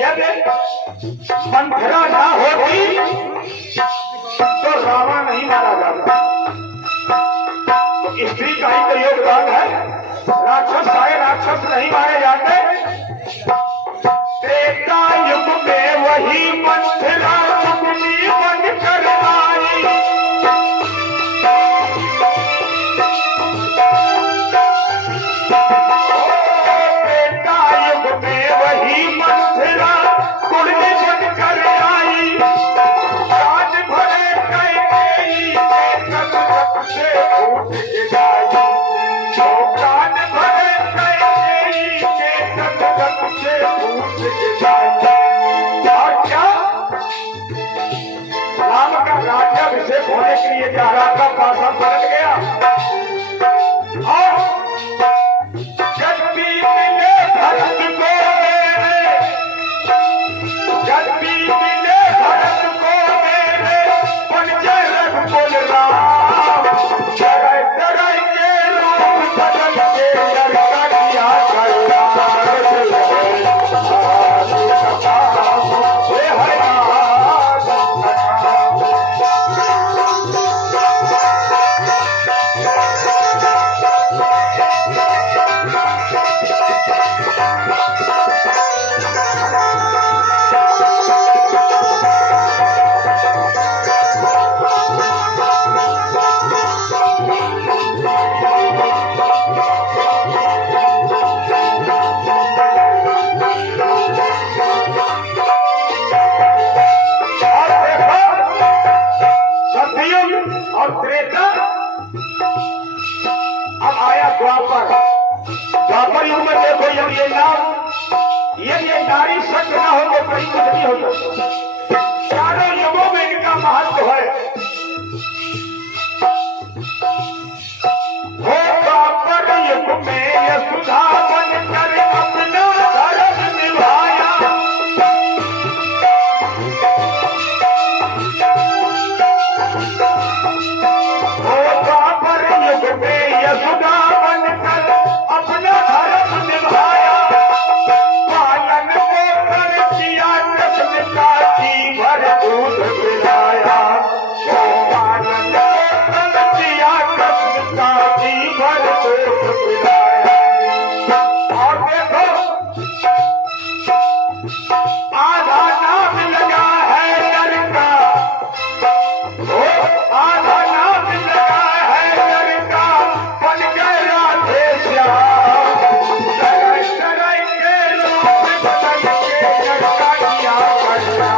यदि मंथरा ना होती तो रावण नहीं मारा जाता। तो स्त्री का ही तो योगदान है। राक्षस आए, राक्षस नहीं मारे जाते। त्रेता युग में वही मंथरा सुगनी बनकर आई। त्रेता युग में वही मंथरा सुगनी बनकर आई। कान भरे कैकेयी के कदम से फूट गिराई। कान भरे कैकेयी के कदम से फूट गिराई। और क्या राम का राज्याभिषेक होने के लिए जहरा का पासा पलट गया। और जब भी मिले भरत को मेरे, जब भी मिले भरत को मेरे, पंचे रख बोल राम। डराए डराए के रूप बदल के लड़का किया करता। और त्रेता अब आया द्वापर। द्वापर युग में देखो जब ये नारी सच ना हो तो कहीं कुछ नहीं हो सकता। चारों युगों में इनका महत्व है। हो द्वापर युग में यशोदा बनकर अपना धर्म निभाया। यशोदा बनकर अपना धर्म निभाया। पालन पोषण किया कृष्ण का जी भर दूध पिलाया। पालन पोषण किया कृष्ण का जी भर दूध पिलाया। और देखो आधा नाम लगा है नर का। आधा नाम लगा है नर का। बन गए राधे श्याम। डराए डराए के रूप बदल के लड़का किया करता।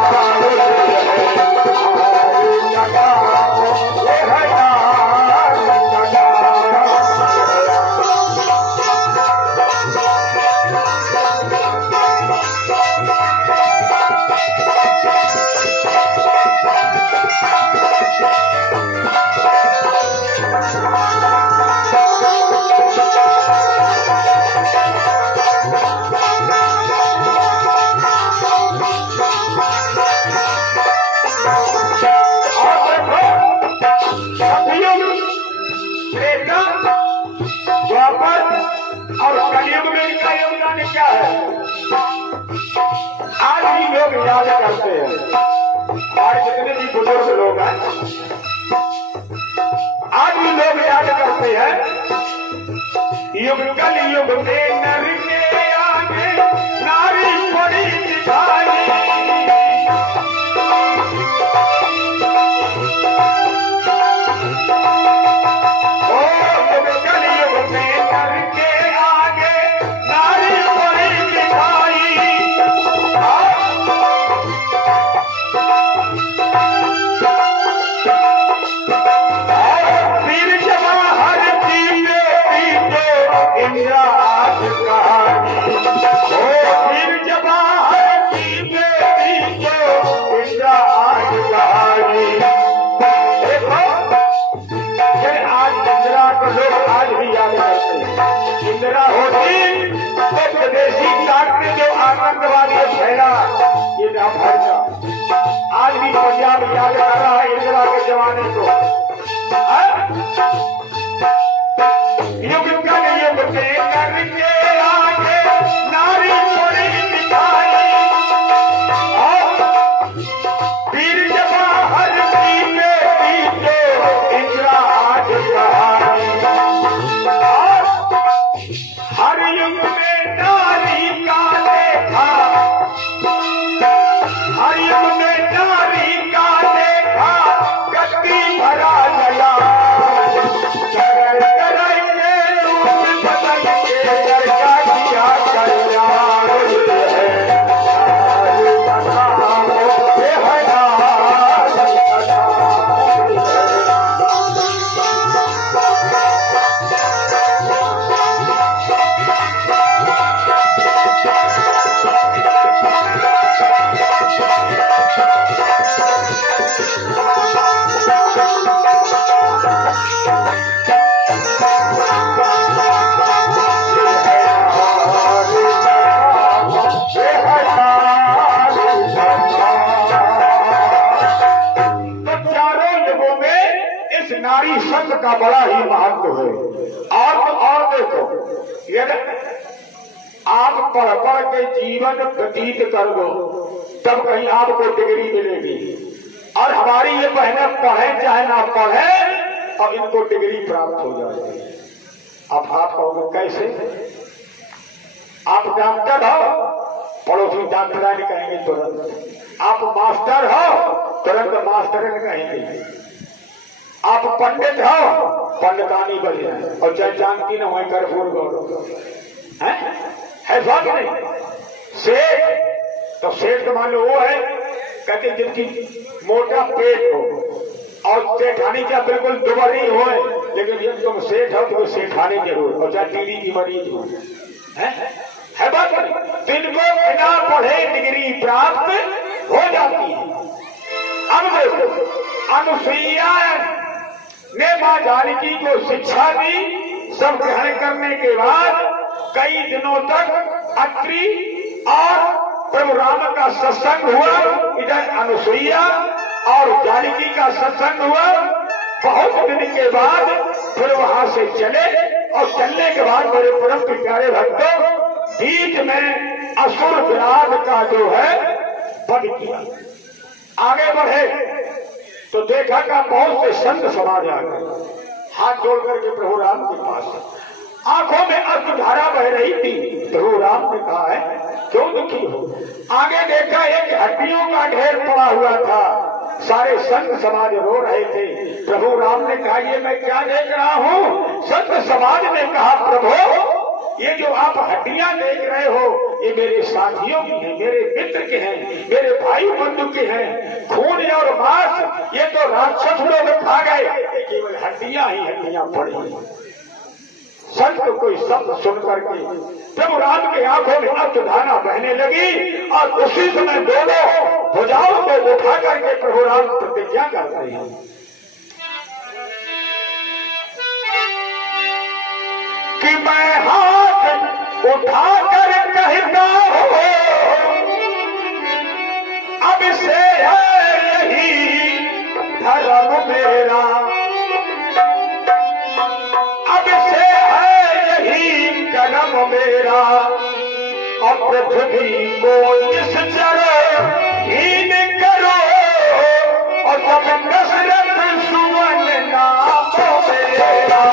और कलयुग में इनका योगदान क्या है? आज भी लोग याद करते हैं। हमारे जितने भी बुजुर्ग लोग हैं आज भी लोग याद करते हैं। युग कलयुग में नर के आगे नारी बड़ी दिखाई। इंदिरा होती तो विदेशी ताकतें जो आतंकवादी फैला ये ना फैलता। आज भी पंजाब याद कर रहा है इंदिरा के जमाने को। युग कलयुग में नर के आगे नारी बड़ी दिखाई। का बड़ा ही महत्व है। और देखो, यदि आप पढ़ पढ़ के जीवन व्यतीत कर दो तब कहीं आपको डिग्री मिलेगी, और हमारी ये बहनें पढ़े चाहे ना पढ़े और इनको डिग्री प्राप्त हो जाएगी। अब आप कहोगे कैसे? आप डॉक्टर हो, पड़ोसी डॉक्टर कहेंगे तुरंत। आप मास्टर हो, तुरंत मास्टर कहेंगे। आप पंडित हो, पंडितानी बने, और चाहे जानती न हो कर्पूर गौरव है बात नहीं। सेठ, तो सेठ तो मान लो वो है कहते जिनकी मोटा पेट हो और सेठानी क्या बिल्कुल दुबरी हो, लेकिन जब तुम सेठ हो तो सेठानी जरूर, और चाहे टीडी की मरीज हो, है बात नहीं। जिनको बिना पढ़े डिग्री प्राप्त हो जाती है। अब देखो, अनुसुईया ने मां जानकी को शिक्षा दी। सब ग्रहण करने के बाद कई दिनों तक अत्रि और प्रभु राम का सत्संग हुआ। इधर अनुसुईया और जानकी का सत्संग हुआ। बहुत दिन के बाद फिर वहां से चले, और चलने के बाद मेरे परम प्यारे भक्तों, बीच में असुर विराट का जो है वध किया। आगे बढ़े तो देखा कि बहुत से संत समाज आ गए, हाथ जोड़ करके प्रभु राम के पास। आंखों में अश्रुधारा बह रही थी। प्रभु राम ने कहा है क्यों दुखी हो? आगे देखा एक हड्डियों का ढेर पड़ा हुआ था। सारे संत समाज रो रहे थे। प्रभु राम ने कहा ये मैं क्या देख रहा हूँ? संत समाज ने कहा प्रभु ये जो आप हड्डियां देख रहे हो ये मेरे साथियों की हैं, मेरे मित्र के हैं, मेरे भाई बंधु के हैं। खून और मांस ये तो राक्षस लोग खा गए, केवल हड्डियां ही हड्डियां पड़ी। संत कोई शब्द सुन करके प्रभु राम के आंखों में अश्रुधारा बहने लगी, और उसी समय दोनों भुजाओं को उठा करके प्रभु राम प्रतिज्ञा कर रहे हैं कि मैं हाथ उठा कर कहता हूँ अब से है यही धर्म मेरा, अब से है यही कर्म मेरा। और पृथ्वी को जिस तरह हीन करो, और सब दशरथ सुवन नाम मेरा।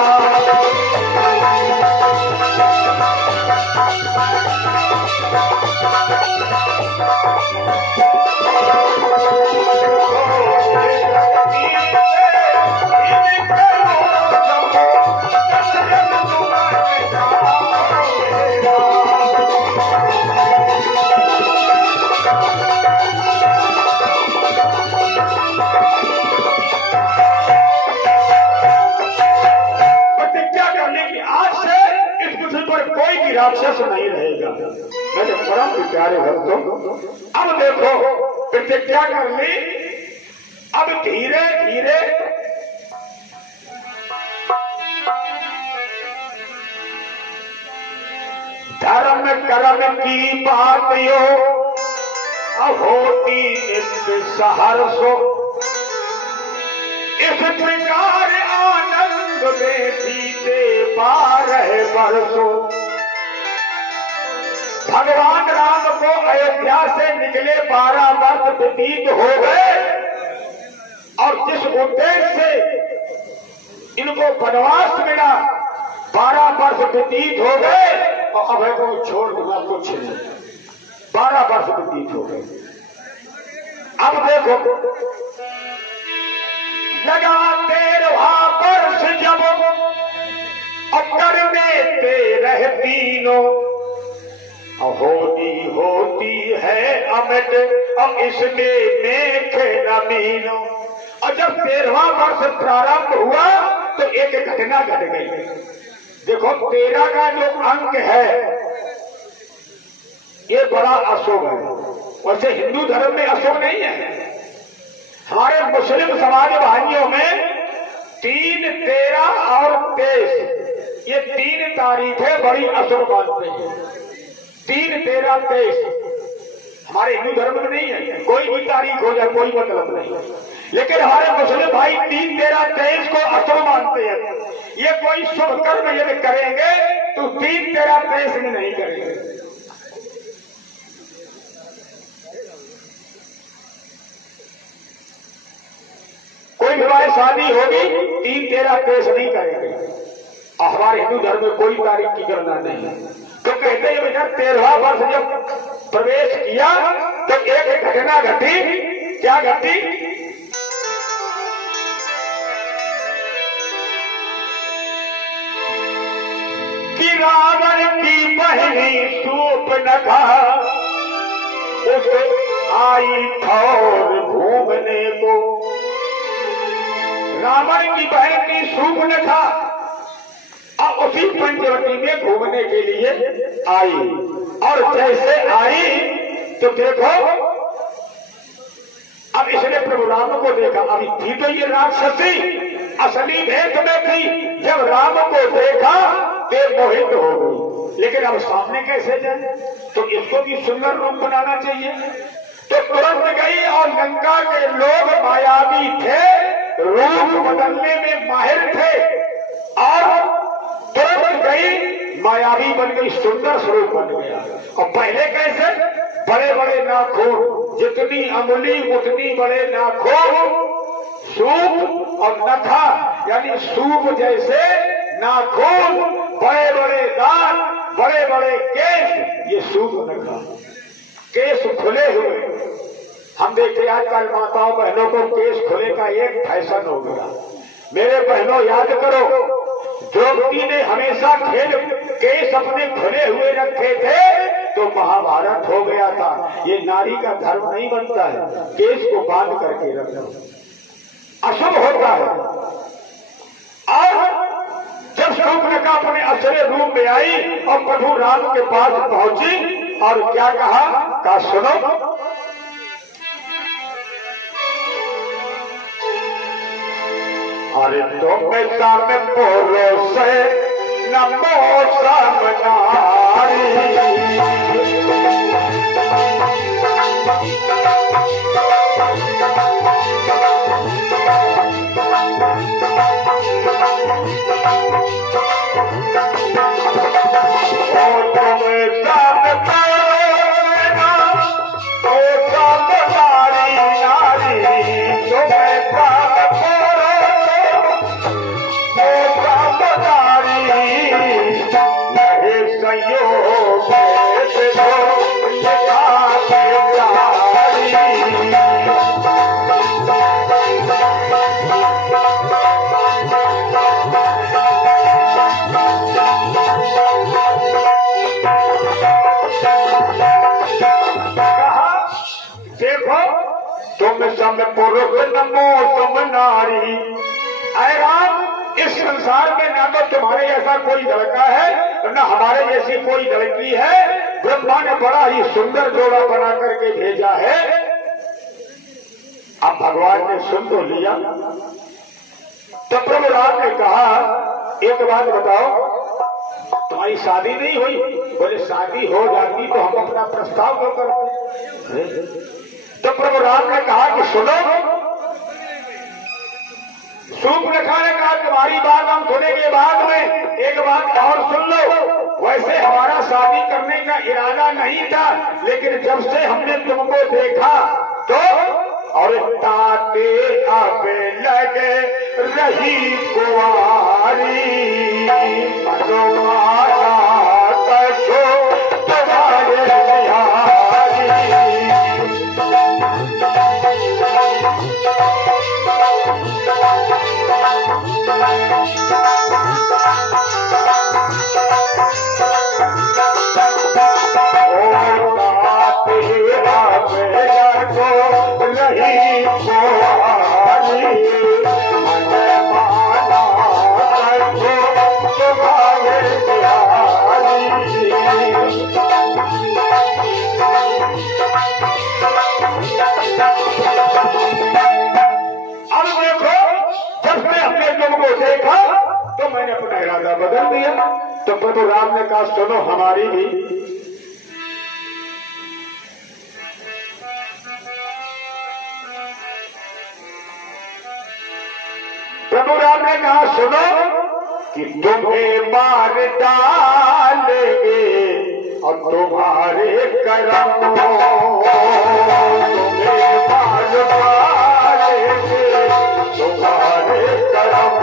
राक्षस नहीं रहेगा। मेरे परम प्यारे भक्तों, अब देखो प्रतिज्ञा कर ली। अब धीरे धीरे धर्म कर्म की बात यो होती नित्य सहर्षो। इस प्रकार आनंद में बीते 12 वर्षों। भगवान राम को अयोध्या से निकले 12 वर्ष व्यतीत हो गए, और जिस उद्देश्य से इनको वनवास मिला 12 वर्ष व्यतीत हो गए, और अब को छोड़ दूंगा कुछ नहीं। 12 वर्ष व्यतीत हो गए। अब देखो लगा 13वां वर्ष जब अब करने ते रह तीनों। होती है अमिट और इसमें मेघ नमीनो। और जब 13वां वर्ष प्रारंभ हुआ तो एक घटना घट गई। देखो 13 का जो अंक है ये बड़ा अशुभ है। वैसे हिंदू धर्म में अशुभ नहीं है। हमारे मुस्लिम समाज भाइयों में 3, 13 और 23 ये 3 तारीखें बड़ी अशुभ मानते हैं। 3, 13, 23 हमारे हिंदू धर्म में नहीं है। कोई भी तारीख हो जाए कोई मतलब नहीं। लेकिन हमारे मुस्लिम भाई 3-13-23 को अशुभ मानते हैं। ये कोई शुभ कर्म यदि करेंगे तो 3-13-23 में नहीं करेंगे। कोई विवाह शादी होगी 3-13-23 नहीं करेंगे। और हमारे हिंदू धर्म में कोई तारीख की गणना नहीं है। तो कहते हैं बेटा 13वां वर्ष जब प्रवेश किया तो एक घटना घटी। क्या घटी? कि रावण की पहली सूर्पनखा उस आई ठौर घूमने को। रावण की बहन की सूर्पनखा और उसी पंचवटी में घूमने के लिए आई। और जैसे आई तो देखो अब इसने प्रभु राम को देखा। अभी थी तो ये राक्षसी असली भेद में थी। जब राम को देखा तो मोहित हो गई। लेकिन अब सामने कैसे जाए? तो इसको भी सुंदर रूप बनाना चाहिए। तो तुरंत गई और लंका के लोग मायावी थे, रूप बदलने में माहिर थे और तुरंत गई मायावी बन गई, सुंदर स्वरूप बन गया। और पहले कैसे? बड़े बड़े नाखून, जितनी अंगुली उतनी बड़े नाखून, सूप और नखा यानी सूप जैसे नाखून, बड़े बड़े दांत, बड़े बड़े केस, ये सूप नखा। केस खुले हुए हम देखते आजकल माताओं बहनों को केस खुले का एक फैशन हो गया। मेरे बहनों याद करो, द्रौपदी ने हमेशा केस अपने खुले हुए रखे थे तो महाभारत हो गया था। ये नारी का धर्म नहीं बनता है, केस को बांध करके रखना अशुभ होता है। और जब शूर्पणखा अपने असली रूप में आई और प्रभु राम के पास पहुंची और क्या कहा सुनो। अरे तो मैं सामने बोलो से नमो सामनारी। तुम पुरुष नमो तुम नारी। अरे राम, इस संसार में ना तो तुम्हारे जैसा कोई लड़का है न हमारे जैसी कोई लड़की है। ब्रह्मा ने बड़ा ही सुंदर जोड़ा बना करके भेजा है। अब भगवान ने सुन तो लिया तो प्रभु राम ने कहा एक बात बताओ, तुम्हारी शादी नहीं हुई? बोले शादी हो जाती तो हम अपना प्रस्ताव क्यों करते? तो प्रभु राम ने कहा कि सुनो। शूर्पणखा ने कहा तुम्हारी बात हम सुनेंगे, बाद में एक बात और सुन लो। वैसे हमारा शादी करने का इरादा नहीं था, लेकिन जब से हमने तुमको देखा तो और ताते अब लगे रही कुंवारी। मनोमारा कछो तुम्हारे देखा तो मैंने अपना इरादा बदल दिया। तो प्रभु राम ने कहा सुनो, हमारी भी कि तुम्हें मार डालेंगे और तुम्हारे कर्म तुम्हें मार डालेंगे तुम्हारे कर्म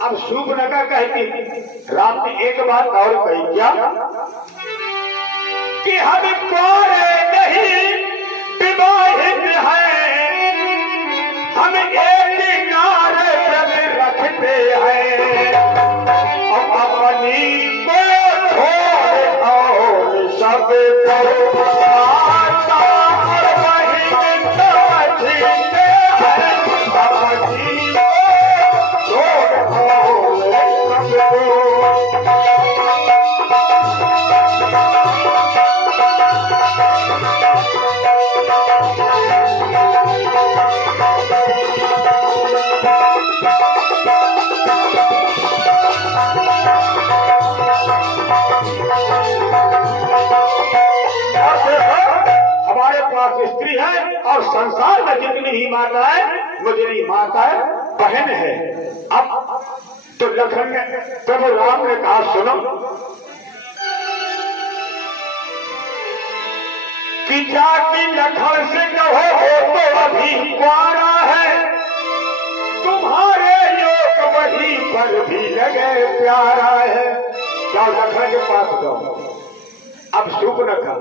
अब शूर्पणखा कहती राम ने एक बात और कही क्या कि हम कोरे नहीं विवाहित हैं हम एक नारे व्रत रखते हैं और अपनी को छोड़ और सब माता और बहिन समझते हैं अपनी स्त्री है और संसार में जितनी ही माताएं मुझे माताएं बहन है। अब तो लखन ने प्रभु राम ने कहा सुनो कि जाति लखन से कहो हो तो अभी कुआरा है तुम्हारे योग वही पर भी लगे प्यारा है। जाओ लखन के पास जाओ। अब शूर्पणखा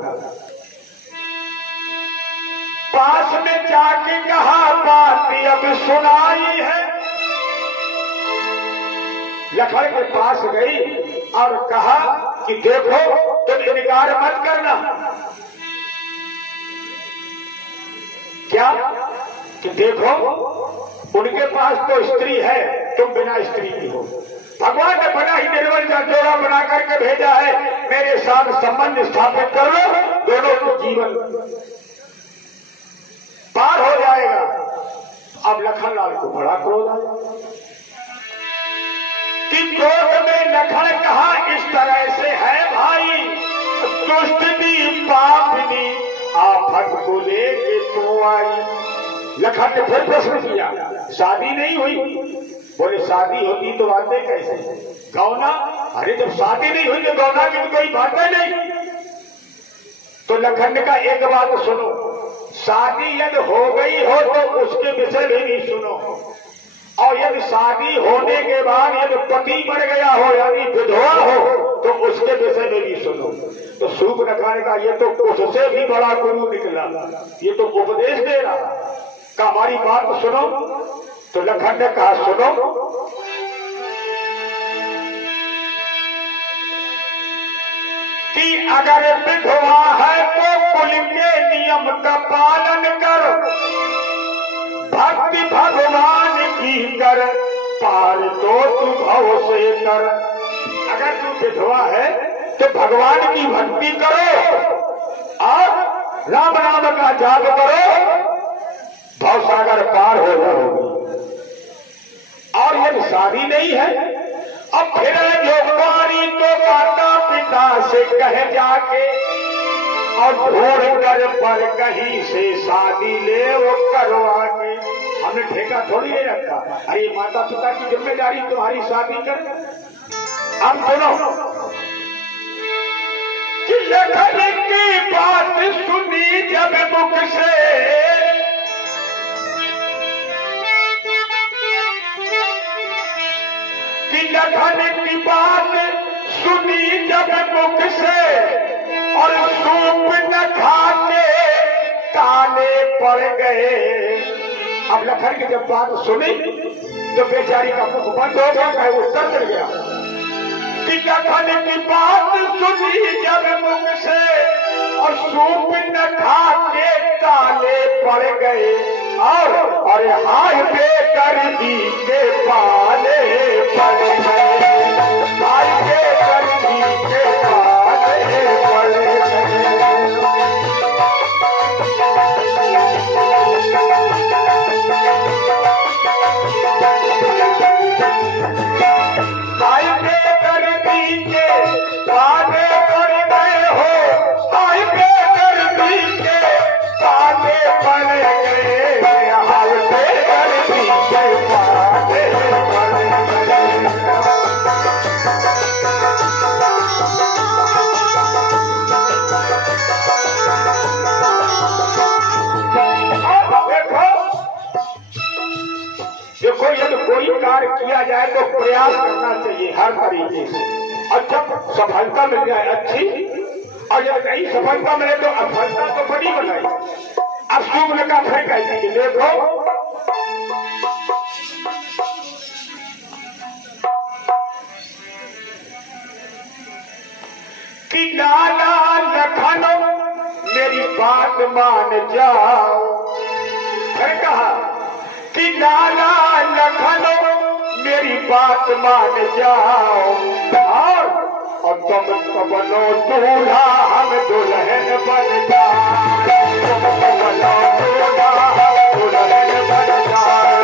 पास में जाके कहा बात अब सुनाई है। लखन के पास गई और कहा कि देखो तुम इनकार मत करना। क्या कि देखो उनके पास तो स्त्री है तुम बिना स्त्री की हो। भगवान ने बना ही निर्बल का जोड़ा बना करके भेजा है मेरे साथ संबंध स्थापित कर लो दोनों को जीवन पार हो जाएगा। अब लखनलाल को बड़ा क्रोध आया कि क्रोध में लखन कहा इस तरह से है भाई दुष्टनी पापनी आफत को लेके तो आई। लखन ने फिर प्रश्न किया शादी नहीं हुई? बोले शादी होती तो आते कैसे गौना? अरे जब शादी नहीं हुई तो गौना की तो कोई बात है नहीं। तो लखन ने कहा एक बात शादी यदि हो गई हो तो उसके विषय भी नहीं सुनो। और यदि शादी होने के बाद यदि पति मर गया हो यानी विधवा हो तो उसके विषय में भी सुनो। तो सूप रखाने का ये तो उससे भी बड़ा गुरु निकला, ये तो उपदेश दे रहा का हमारी बात सुनो। तो लखन ने कहा सुनो, कि अगर विधवा है तो कुल के नियम का पालन कर, भक्ति भगवान की कर, पार तो तू भव से कर। अगर तू विधवा है तो भगवान की भक्ति करो और राम नाम का जाप करो, भवसागर पार हो जाओगी। और यदि शादी नहीं है अब फिर जो कुंवारी तो माता पिता से कह जाके और ढूंढ कर पर कहीं से शादी ले वो करवा के। हमने ठेका थोड़ी नहीं रखा, अरे माता पिता की जिम्मेदारी तुम्हारी शादी कर। अब सुनो कि लखन की बात सुनी जब मुख से, कि लखन की बात सुनी जब मुख से और सूप न खाते काले पड़ गए। अब लखन की जब बात सुनी तो बेचारी का मुख बंद हो गया, कहे वो चल गया। कि लखन की बात सुनी जब मुख से और सूप न खाते काले पड़ गए। और अरे हाय बेदर्दी के पाले पड़ गए, हाय बेदर्दी के पाले पड़ गए। हाय बेदर्दी के पाले पड़ गए हो, हाय बेदर्दी के पाले पड़ गए। देखो यदि कोई कार्य किया जाए तो प्रयास करना चाहिए हर तरीके से, और जब सफलता मिल जाए अच्छी, और जब नहीं सफलता मिले तो असफलता तो बड़ी बनाई। अब शुभ का फिर कहती है देखो कि लाला लखन मेरी बात मान जाओ। फिर कहा कि लाला लखन मेरी बात मान जाओ, और तुम तो बनो दूल्हा हम दुल्हन बन जाओ, तुम तो बनो दूल्हा हम दुल्हन बन जाओ।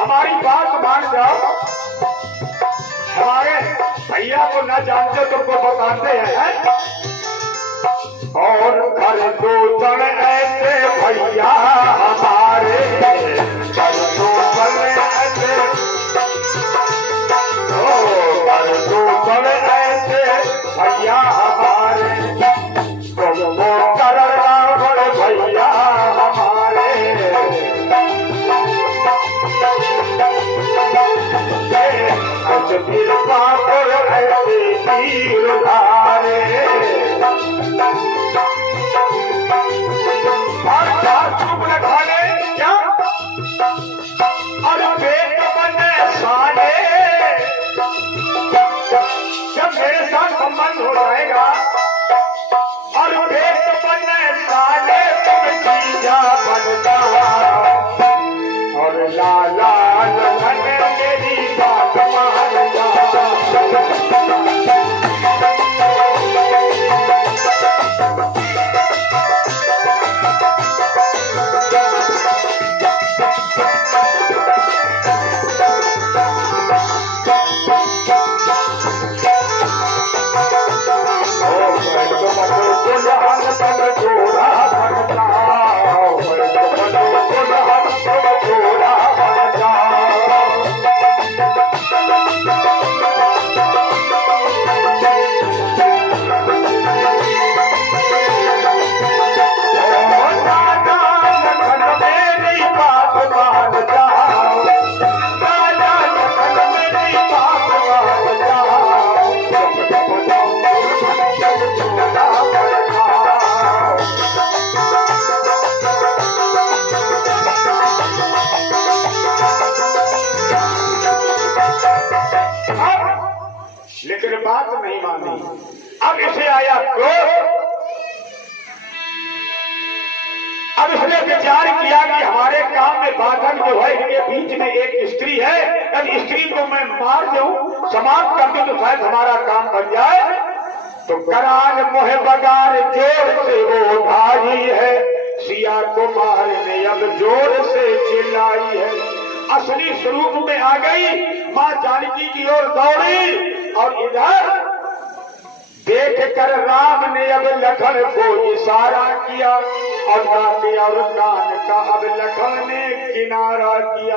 हमारी बात मान जाओ, हमारे भैया को न जानते तुमको बताते हैं। और घर दो जन ऐसे भैया हमारे, घर दो जन ऐसे, घर दो जन ऐसे भैया हमारे, तुमको करना बड़े भैया हमारे। फिर पाकर ऐसे तीर धारे, राजा बनता और लाला लखन मेरी बात मानता। लेकिन बात नहीं मानी। अब इसे आया क्रोध। अब इसने विचार किया कि हमारे काम में बाधक जो है, इनके बीच में एक स्त्री है, यदि स्त्री को मैं मार दूं, समाप्त कर दूं, तो शायद हमारा काम बन जाए। तो करान मोह बगार जोर से वो उठाई है, सिया कुमार ने अब जोर से चिल्लाई है। असली स्वरूप में आ गई, मां जानकी की ओर दौड़ी और इधर देख कर राम ने अब लखन को इशारा किया और नाक और कान का अब लखन ने किनारा किया।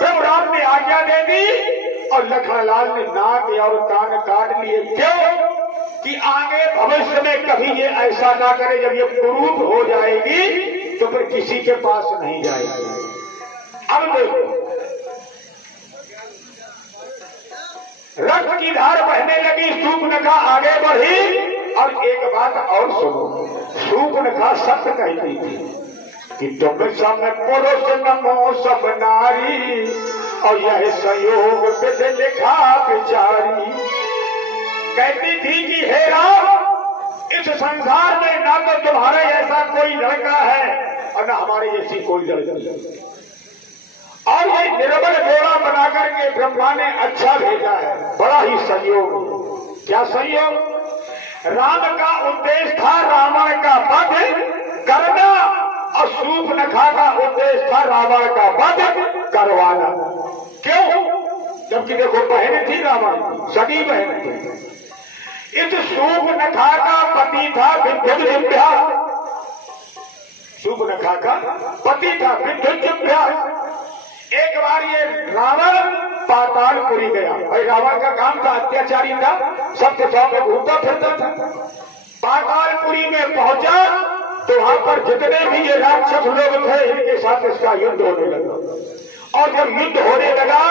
प्रभु राम ने आज्ञा दे दी और लखनलाल ने नाक और कान काट लिए। क्यों? कि आगे भविष्य में कभी ये ऐसा ना करे, जब ये कुरूप हो जाएगी तो फिर किसी के पास नहीं जाएगी। अब देखो, रक्त की धार बहने लगी, शूर्पणखा आगे बढ़ी। और एक बात और सुनो, शूर्पणखा सत्य कहती थी कि तुम सब पुरुष नमो सब नारी, और यह संयोग विध लिखा बिचारी। कहती थी कि हे राम, इस संसार में ना तो तुम्हारे ऐसा कोई लड़का है और ना हमारे जैसी कोई लड़की, और ये निर्बल जोड़ा बना करके ब्रह्मा ने अच्छा भेजा है। बड़ा ही संयोग। क्या संयोग? राम का उद्देश्य था रावण का वध करना, और शूर्पणखा का उद्देश्य था रावण का वध करवाना। क्यों? जबकि देखो, बहन थी रावण की, सगी बहन थी। इस शूर्पणखा का पति था विद्युज्जिह्वा, शूर्पणखा का पति था विद्युज्जिह्वा। एक बार ये रावण पातालपुरी गया। भाई रावण का काम था, अत्याचारी था, सबके सामने घूमता फिरता था। पातालपुरी में पहुंचा तो वहां पर जितने भी ये राक्षस लोग थे, इनके साथ इसका युद्ध होने लगा। और जब युद्ध होने लगा,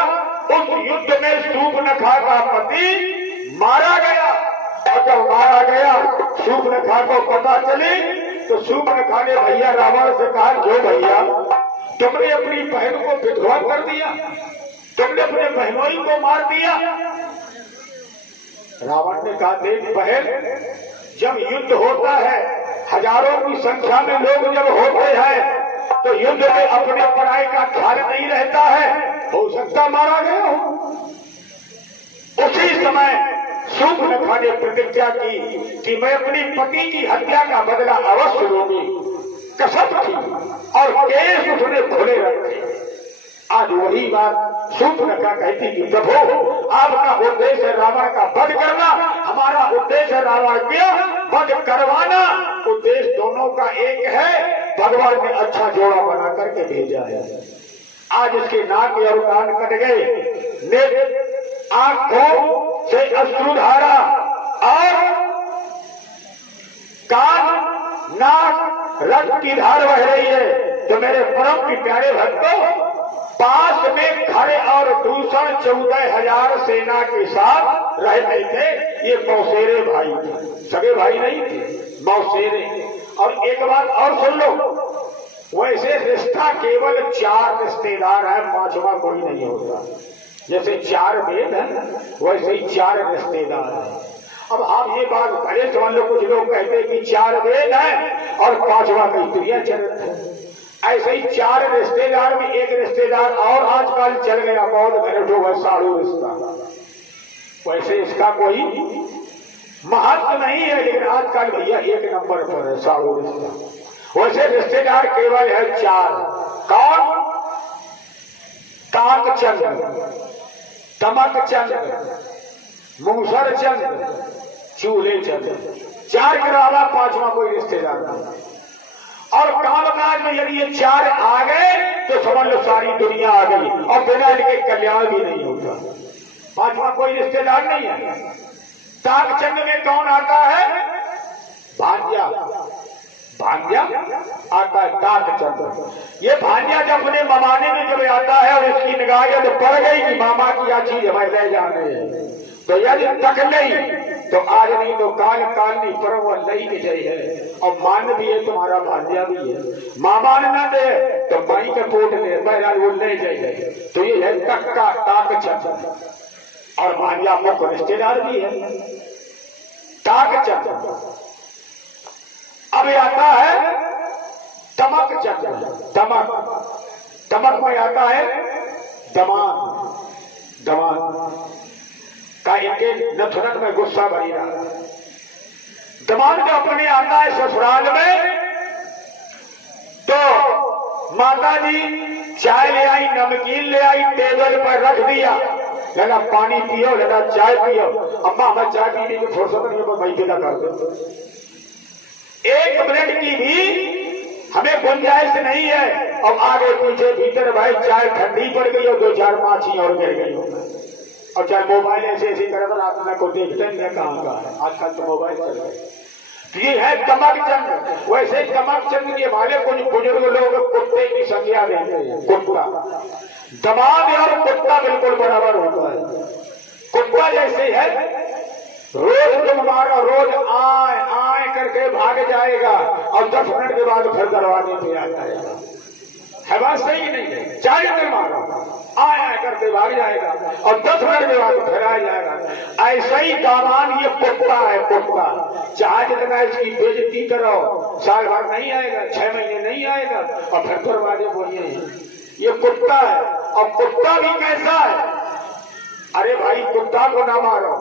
उस युद्ध में शूर्पणखा का पति मारा गया। और जब मारा गया, शूर्पणखा को पता चली तो शूर्पणखा ने भैया रावण से कहा, जो भैया तुमने अपनी बहन को विधवा कर दिया, तुमने अपने बहनोई को मार दिया। रावण ने कहा, देख बहन, जब युद्ध होता है, हजारों की संख्या में लोग जब होते हैं, तो युद्ध में अपने पराये का ख्याल नहीं रहता है। हो सकता मारा गया हो। उसी समय शूर्पणखा ने प्रतिज्ञा की कि मैं अपनी पति की हत्या का बदला अवश्य लूंगी। कसम थी और केस उसने खुले रखे। आज वही बात शूर्पणखा कहती कि प्रभु, आपका उद्देश्य रावण का वध करना, हमारा उद्देश्य रावण का वध करवाना। उद्देश्य दोनों का एक है। भगवान ने अच्छा जोड़ा बना करके भेजा है। आज इसके नाक और कान कट गए, आंखों से अश्रुधारा और कान नाक रक्त की धार बह रही है। तो मेरे परम की प्यारे भक्तों, पास में खड़े और दूसर 14,000 सेना के साथ रहते थे। ये मौसेरे भाई थे, सगे भाई नहीं थे, मौसेरे। और एक बात और सुन लो, वैसे रिश्ता केवल 4 रिश्तेदार है, 5वां कोई नहीं होता। जैसे 4 वेद है, वैसे ही 4 रिश्तेदार है। अब आप ये बात भले समझ लो, कुछ लोग कहते हैं कि 4 वेद हैं और 5वां की स्त्रियां चरित्र है। ऐसे ही 4 रिश्तेदार में एक रिश्तेदार और आजकल चल गया, बहुत घरेट हो गया साड़ू रिश्ता। वैसे इसका कोई महत्व नहीं है, लेकिन आजकल भैया 1 नंबर पर है साड़ू रिश्ता। वैसे रिश्तेदार केवल है 4। कौन? काकचंद्र, तमकचंद्र, मूसर चंद्र, चूल्हे चंद्र। 4 के अलावा 5वां कोई रिश्तेदार नहीं। और कामकाज में यदि ये 4 आ गए तो समझ लो सारी दुनिया आ गई, और बिना इनके कल्याण भी नहीं होता। 5वां कोई रिश्तेदार नहीं है। ताकचंद में कौन आता है? भांजा। भांजा आता है ताकचंद। ये भांजा जब अपने ममाने में जब आता है और इसकी निगाह जब पड़ गई कि मामा की यह चीज हमें ले जाने हैं, तो यदि तक नहीं तो आज नहीं तो काल, काल नहीं परम लई की जय है। और मान भी है, तुम्हारा भांजा भी है। मामा ने न दे तो माई का कोट ले, बहरहाल वो ले जाए। तो ये है तक्का ताकचंद। और भांजा मुख्य रिश्तेदार भी है ताकचंद। अब आता है तमकचंद। तमक में आता है दमान। दमान का इनके नफरत में गुस्सा भरी रहा। दमान जो अपने आता है ससुराल में, तो माता जी चाय ले आई, नमकीन ले आई, टेबल पर रख दिया। लगा पानी पियो, लगा चाय पियो। अम्मा हमें चाय पीने की फुर्सत नहीं, पर वही ना कर दो। 1 मिनट की भी हमें गुंजाइश नहीं है। और आगे पीछे भीतर भाई चाय ठंडी पड़ गई और 2-4 माछी और गिर गई। और चाहे मोबाइल ऐसे ऐसे करे तो आप को देखते नहीं कहाँ का है। आजकल तो मोबाइल चल गए। ये है तमकचंद। वैसे तमकचंद के वाले कुछ बुजुर्ग लोग कुत्ते की संज्ञा देते हैं। कुत्ता, दमाद और कुत्ता बिल्कुल बराबर होता है। कुत्ता जैसे है, रोज तुम मारो, रोज आए आए करके भाग जाएगा और 10 मिनट के बाद फिर दरवाजे पे आ जाएगा। है बात सही नहीं है? 4 दिन मारो, आए आए करके भाग जाएगा और 10 मिनट के बाद फिर आ जाएगा। ऐसा ही दामान ये कुत्ता है। कुत्ता चाहे जितना इसकी बेइज्जती करो, साल भर नहीं आएगा, 6 महीने नहीं आएगा और फिर दरवाजे बोलिए। ये कुत्ता है। और कुत्ता भी कैसा है? अरे भाई कुत्ता को ना मारो,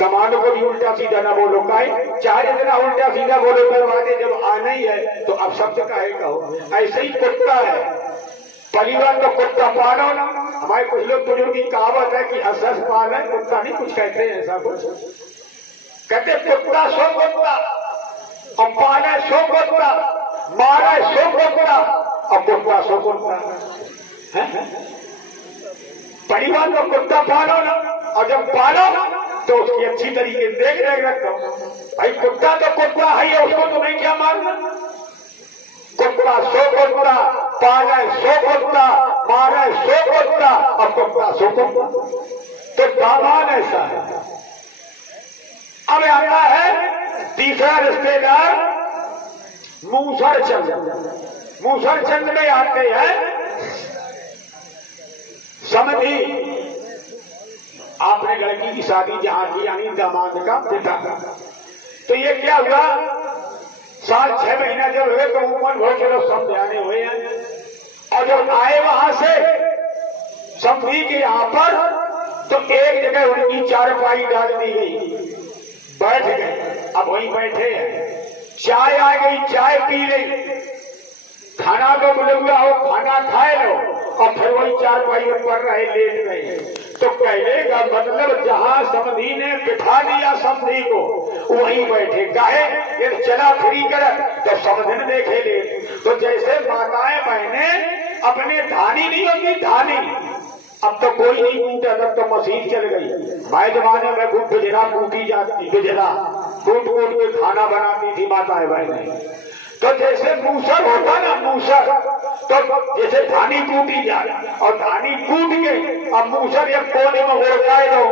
दमाद को भी उल्टा सीधा ना बोलो। काहे? चाहे जितना उल्टा सीधा बोलो, दरवाजे जब आना ही है तो अब शब्द काहे कहो। ऐसे ही कुत्ता है। परिवार तो कुत्ता पालो ना। हमारे कुछ लोग बुजुर्ग की कहावत है कि हंस पाल है, कुत्ता नहीं कुछ कहते हैं। ऐसा कुछ कहते कुत्ता सो कुत्ता, और पाले सो कुत्ता, मारे सो कुत्ता, और कुत्ता सो कुत्ता। परिवार तो कुत्ता पालो ना, और जब पालो तो उसकी अच्छी तरीके देख रेख रखो। भाई कुत्ता तो कुत्ता है, उसको तुम्हें क्या मारना। कुत्ता सो कुत्ता, पाले सो कुत्ता, मारे सो कुत्ता, और कुत्ता सो कुत्ता। तो दामान ऐसा है। अब आता है तीसरा रिश्तेदार मूसर चंद। मूसर चंद में आते हैं समधी। आपने लड़की की शादी जहां की, यानी दामाद का पिता। तो ये क्या हुआ, 7-6 महीना जब हुए तो ऊपर बहुत चलो सब आने हुए हैं। और जब आए वहां से समधी के यहां पर, तो एक जगह उनकी चारपाई डाल दी गई, बैठ गए। अब वहीं बैठे हैं, चाय आ गई, चाय पी गई। खाना तो बोले हुआ हो, खाना खाए लो, और फिर वही चारपाई पर रहे, लेट गए। तो कहने का मतलब जहां समधी ने बिठा दिया समधी को, वहीं बैठे। काहे? यदि चला फ्री कर तो समधिन देखे ले। तो जैसे माताएं बहनें अपने धानी नहीं होती, धानी। अब तो कोई नहीं कूटा, तब तो मशीन चल गई। हमारे जमाने में गुजरा कूटी जाती, गुजरा कूट कूट के खाना बनाती थी माताएं बहनें। तो जैसे मूसर होता ना, मूसर, तो जैसे धानी कूटी जाए और धानी कूट के अब मूसर एक कोने में उड़काए दो।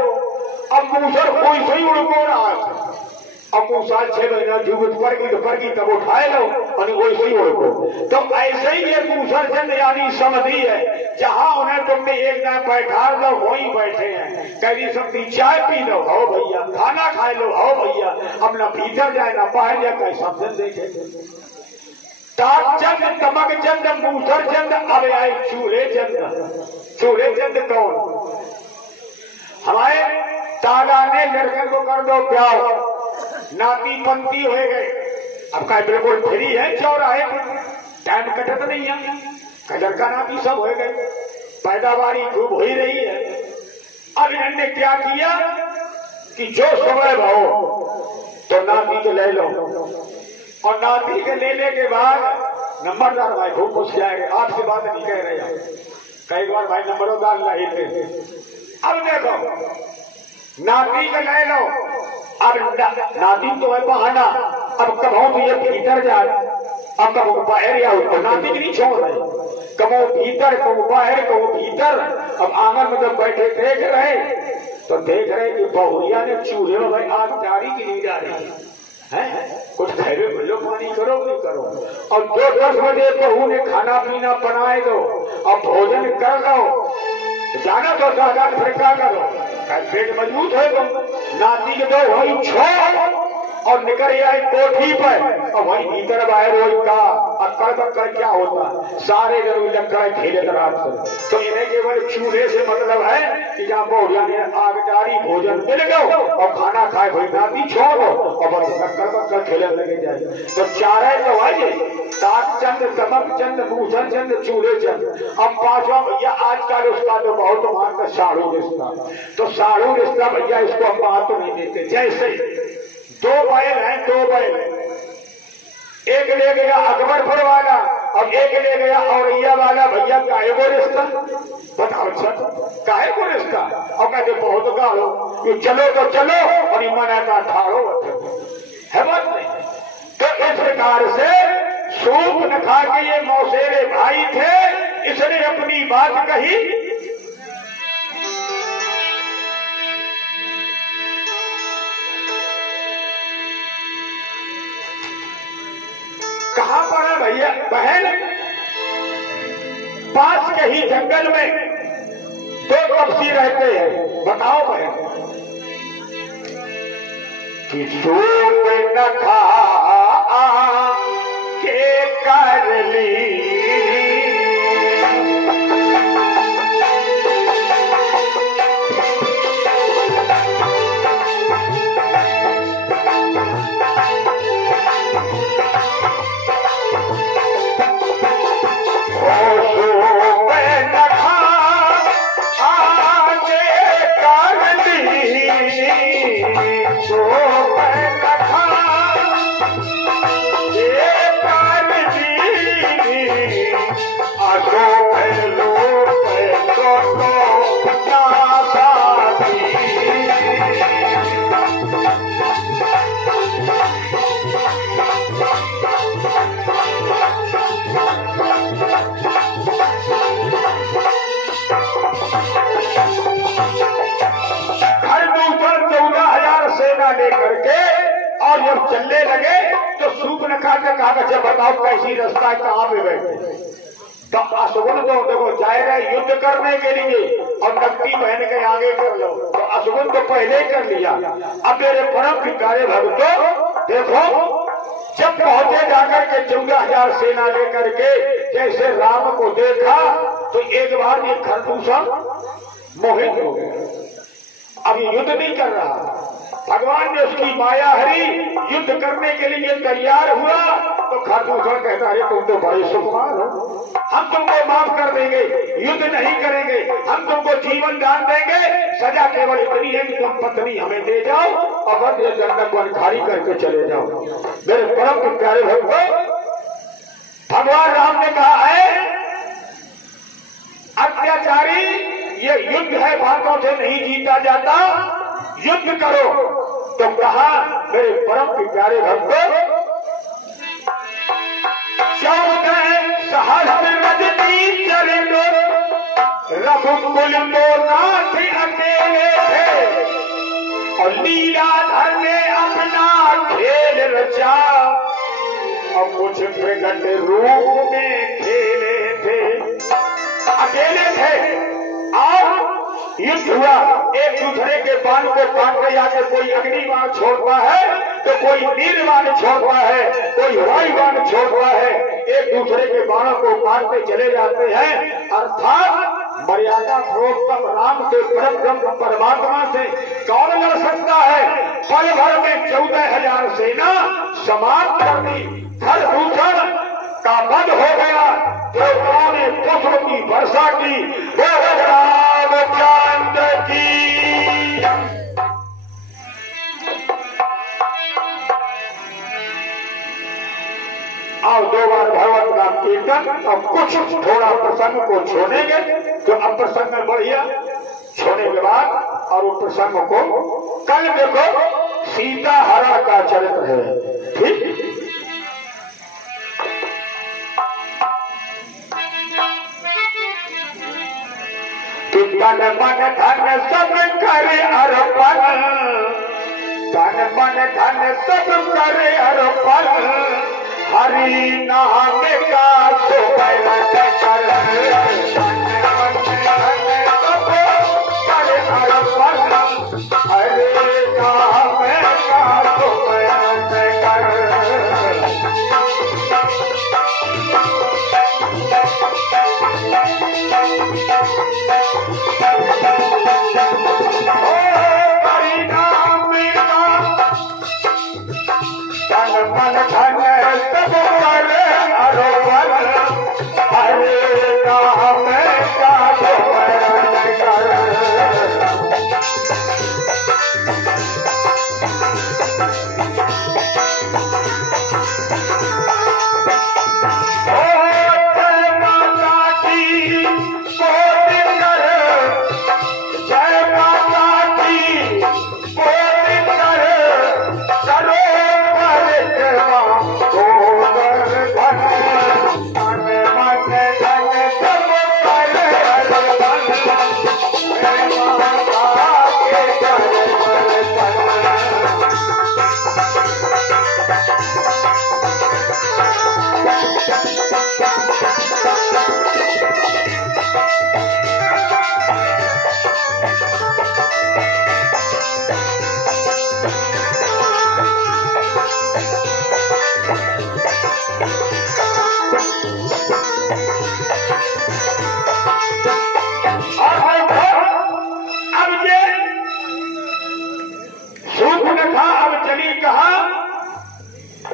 अब मूसर कोई सही उड़को रहा है, अब वो साल 6 महीना जीवित पर की तब उठाए लो और वैसे ही हो तो ऐसे ही ये दूसर चंद यानी समझी है जहां उन्हें तुमने एक जगह बैठा लो वही बैठे हैं कभी सकती चाय पी लो हो भैया खाना खाए लो हो भैया अब ना भीतर जाए ना बाहर जाए कहीं सब देखे चंद तमक चंद मूसर चंद अब आए चूल्हे चंद कौन हमारे दादा ने लड़के को कर दो प्यार नाती पंती हो गए अब का बिल्कुल फ्री है चौराहे टाइम कटत नहीं है लड़का नाती सब हो गए पैदावारी खूब हो ही रही है अब इन्होंने क्या किया कि जो समय भाव तो नाती को ले लो और नाती के लेने के बाद नंबरदार भाई खूब खुश जाएंगे आपसे बात नहीं कह रहे कई बार भाई नंबरदार लाई थे अब देखो नाती का ले लो अब नाती तो है बहाना अब कब तो ये भीतर जाए अब कब बाहर या नाती नहीं छोड़ रहे कबो भीतर कबो बाहर कबो भीतर अब आंगन में जब बैठे देख रहे कि बहुरिया ने चूल्हे में आग जारी की नहीं जा रही है कुछ खैरे लो पानी करो नहीं करो और 10 बजे बहू ने खाना पीना बनाए दो और भोजन कर दो जाना तो सरकार फिर क्या करो पेट मजबूत है तो नाती के दो वही छोड़ और निकल आए कोठी पर और वही भीतर बाहर वही का अक्कड़ क्या होता सारे जरूर लकड़ा खेले रात से तो इन्हें केवल चूल्हे से मतलब है कि जहाँ बहुरिया ने आगदारी भोजन मिल गए और खाना खाए भाई नाती छोड़ो और बस अक्कड़ खेले लगे जाए तो चारे तो आइए ताक चंद तमक चंद भूषण चंद चूल्हे चंद अब 5वां भैया आजकल उसका तो बहुत मानता साड़ू रिश्ता तो साड़ू रिश्ता भैया इसको हम बात तो नहीं देते जैसे 2 बैल हैं 2 बैल एक ले गया अकबरपुर वाला और एक ले गया औरैया वाला भैया काहे को रिश्ता बताओ अच्छा काहे को रिश्ता और कहते बहुत गाड़ो ये चलो तो चलो और ये मना का ठाड़ो है बात नहीं तो इस प्रकार से सूप न खा के ये मौसेरे भाई थे इसने अपनी बात कही कहां पर है भैया बहन पास के ही जंगल में 2 पक्षी रहते हैं बताओ बहन कि सूप न खा के कर ली लेकर के और जब चलने लगे तो सूप न खा के कहा अच्छा बताओ कैसी रास्ता कहाँ पे बैठे तो अशुगुन तो देखो जाए रहे युद्ध करने के लिए और नकदी पहन के आगे कर लो तो अशुगुन तो पहले ही कर लिया अब मेरे परम प्यारे भक्तों देखो जब पहुंचे जाकर के 14,000 सेना लेकर के जैसे राम को देखा तो एक बार ये खरदूषण मोहित हो गया अब युद्ध नहीं कर रहा भगवान ने उसकी माया हरी युद्ध करने के लिए तैयार हुआ तो खरदूषण कहता है तुम तो बड़े सुकुमार हो हम तुमको माफ कर देंगे युद्ध नहीं करेंगे हम तुमको जीवन दान देंगे सजा केवल इतनी है कि तुम पत्नी हमें दे जाओ और वज्र दंडक वन खाली करके चले जाओ मेरे परम प्यारे भक्तों भगवान राम ने कहा है अत्याचारी ये युद्ध है बातों से नहीं जीता जाता युद्ध करो तो कहा मेरे परम प्यारे भक्तों 14 सहस्त्र रजनी चरणों रघुकुल तो नाथ अकेले थे और लीलाधर ने अपना खेल रचा और कुछ प्रगट रूप में खेले थे। अकेले थे और युद्ध हुआ, एक दूसरे के बाण को काटते जाकर कोई अग्नि बाण छोड़ता है तो कोई तीर बाण छोड़ता है, कोई वायु बाण छोड़ता है, एक दूसरे के बाणों को काटते चले जाते हैं। अर्थात मर्यादा पुरुषोत्तम राम से परब्रह्म परमात्मा से कौन लड़ सकता है। पल भर में 14,000 सेना समाप्त कर दी, धर दूषण का वध हो गया, देवताओं ने पुष्प की वर्षा की। रामचंद की और 2 बार भगवत नाम कीर्तन। अब कुछ थोड़ा प्रसंग को छोड़ेंगे जो अब प्रसंग में बढ़िया छोड़ने के बाद और उस प्रसंग को कल देखो सीता हरा का चरित्र है। ठीक, तन मन धन सब करे अर्पण, तन मन धन सब करे अर्पण, हरि नाम का सुमरन कर। तन मन धन सब करे अर्पण, हरि नाम का सुमरन कर। मन धन सब करे अर्पण, हरे नाम का सुमरन कर। जय माता की कोटि कर, जय माता की कोटि कर, करो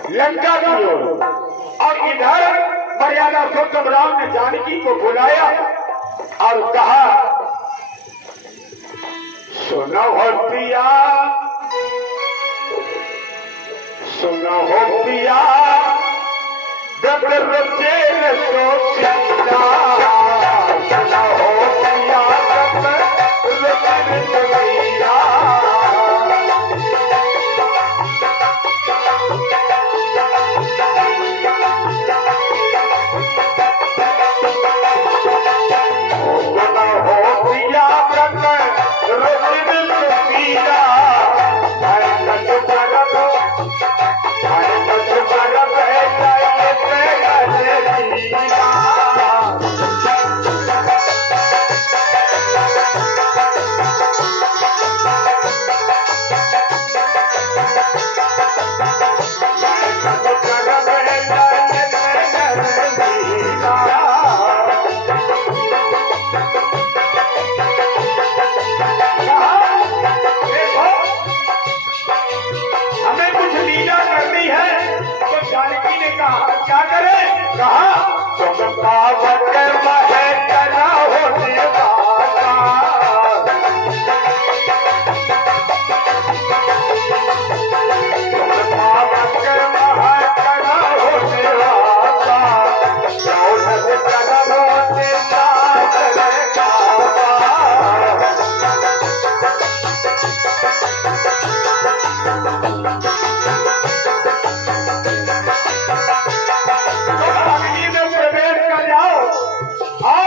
लंका की ओर और इधर मर्यादा पुरुषोत्तम राम ने जानकी को बुलाया और कहा, सुनो हो पिया, सुनो हो पिया, गगर चेल सो सीता, सुनो हो पिया, गगर चेल सो क्या करे, कहा तुम पावक मह करा होने वाला, तुम पावक मह करा होने वाला, दौलत करम होने प्रवेश कर जाओ और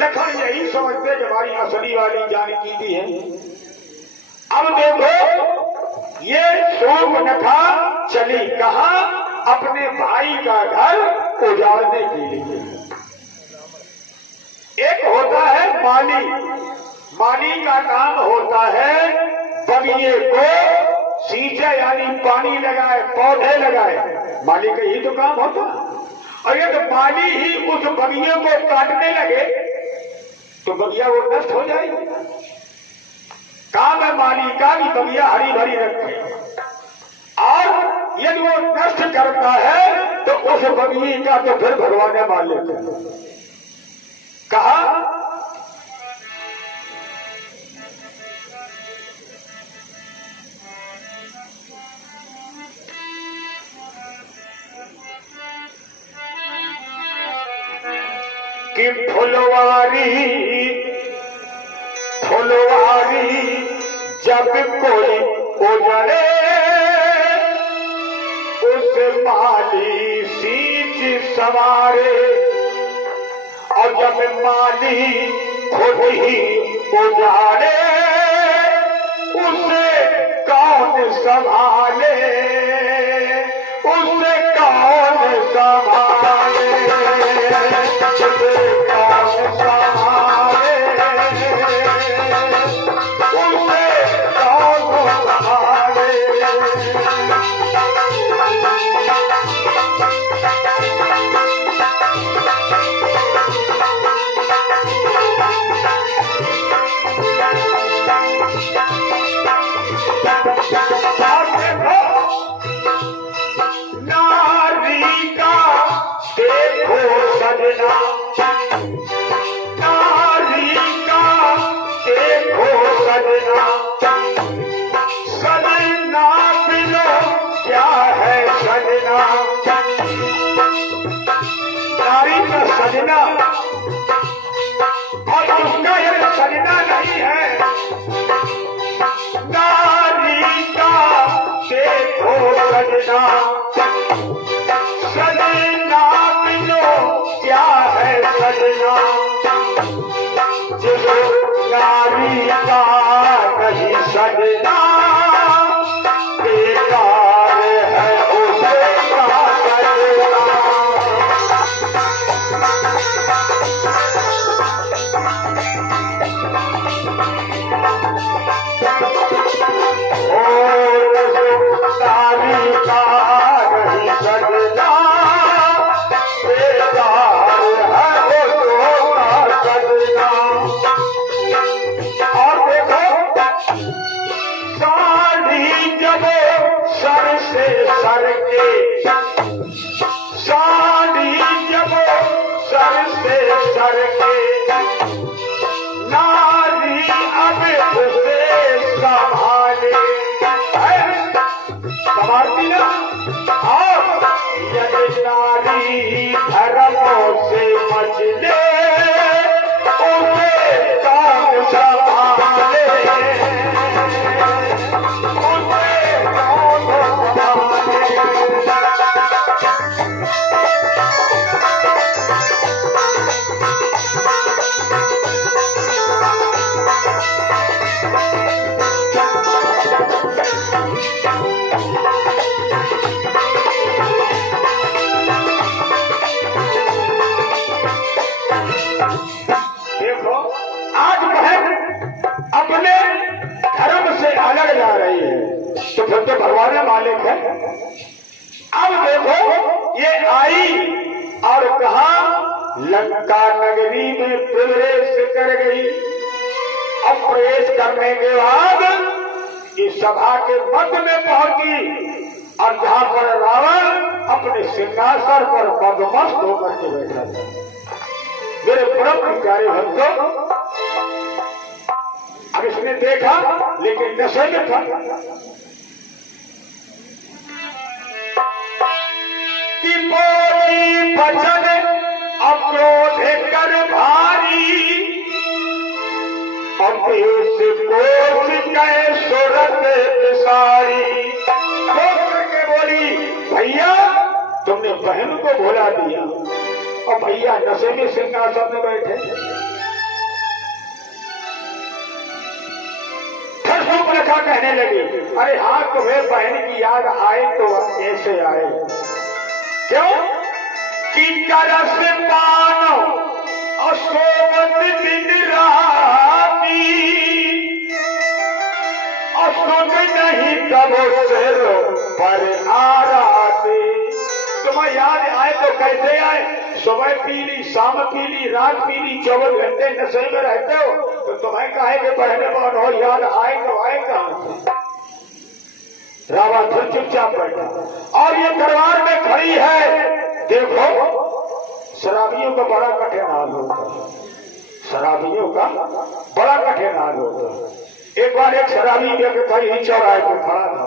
लखन यही समझते कि हमारी असली वाली जानकी भी है। अब देखो ये शूर्पणखा चली कहा, अपने भाई का घर उजाड़ने के लिए। एक होता है माली, माली का काम होता है बगिए को सींचे, यानी पानी लगाए, पौधे लगाए, माली का यही तो काम होता है। और यदि माली ही उस बगिए को काटने लगे तो बगिया वो नष्ट हो जाएगी। काम है माली का कि बगिया हरी भरी रखे, और यदि वो नष्ट करता है तो उस बगिए का तो फिर भगवान ने मान लेते हैं। कहा कि फुलवारी फुलवारी जब कोई उजड़े उस माली सींच सवारे, और जब माली खुद ही उजाड़े उसे कौन संभाले, उसे कौन संभाले, उसे कौन संभाले, उसे कौन संभाले। नारी का देखो सजना, नारी का देखो सजना, सजना बिनो क्या है सजना, नारी का सजना और उसका यह सजना नहीं है। नारी का देखो सजना, सजना बिनो क्या है सजना, जिस नारी का नहीं सजना बेकार है उसे का सजना। नारी का नहीं सजना बेकार है उसका सजना। और देखो साड़ी जब सर से सर के, साड़ी जब सर से सर के, नारी अब उसे संभाले, संभालती ना। और यदि नारी धर्मों से मचले उसे कौन संभाले, उसे कौन संभाले। देखो आज बहन अपने धर्म से अलग जा रही है तो फिर तो भगवान मालिक है। अब देखो ये आई और कहा लंका नगरी में प्रवेश कर गई। अब प्रवेश करने के बाद इस सभा के मध्य में पहुंची और जहां पर रावण अपने सिंहासन पर मदमस्त होकर के बैठा था। मेरे परम प्यारे भक्तों, अब इसने देखा लेकिन नशे में था कि बोली बचन अक्रोध कर भारी, अब देश कोस गए सूरत सारी। करके बोली भैया तुमने बहन को भुला दिया और भैया नशे में सिंहासन में बैठे। कहने लगी, अरे हाँ तुम्हें बहन की याद आए तो कैसे आए, क्यों कि करस पानो अशोभत दिन राती, अशोक नहीं तब सिर पर आराती। तुम्हें याद आए तो कैसे आए, सुबह पीली, शाम पीली, रात पीली, 24 घंटे नशे में रहते हो, तो तुम्हें कहे कि बहने बहन हो याद आए तो आए कहां से। रावण फिर चुपचाप बैठा और ये दरबार में खड़ी है। देखो शराबियों का बड़ा कठिन हाल होता है, शराबियों का बड़ा कठिन हाल होता है। एक बार एक शराबी व्यक्ति था, यही चौराहे पर खड़ा था,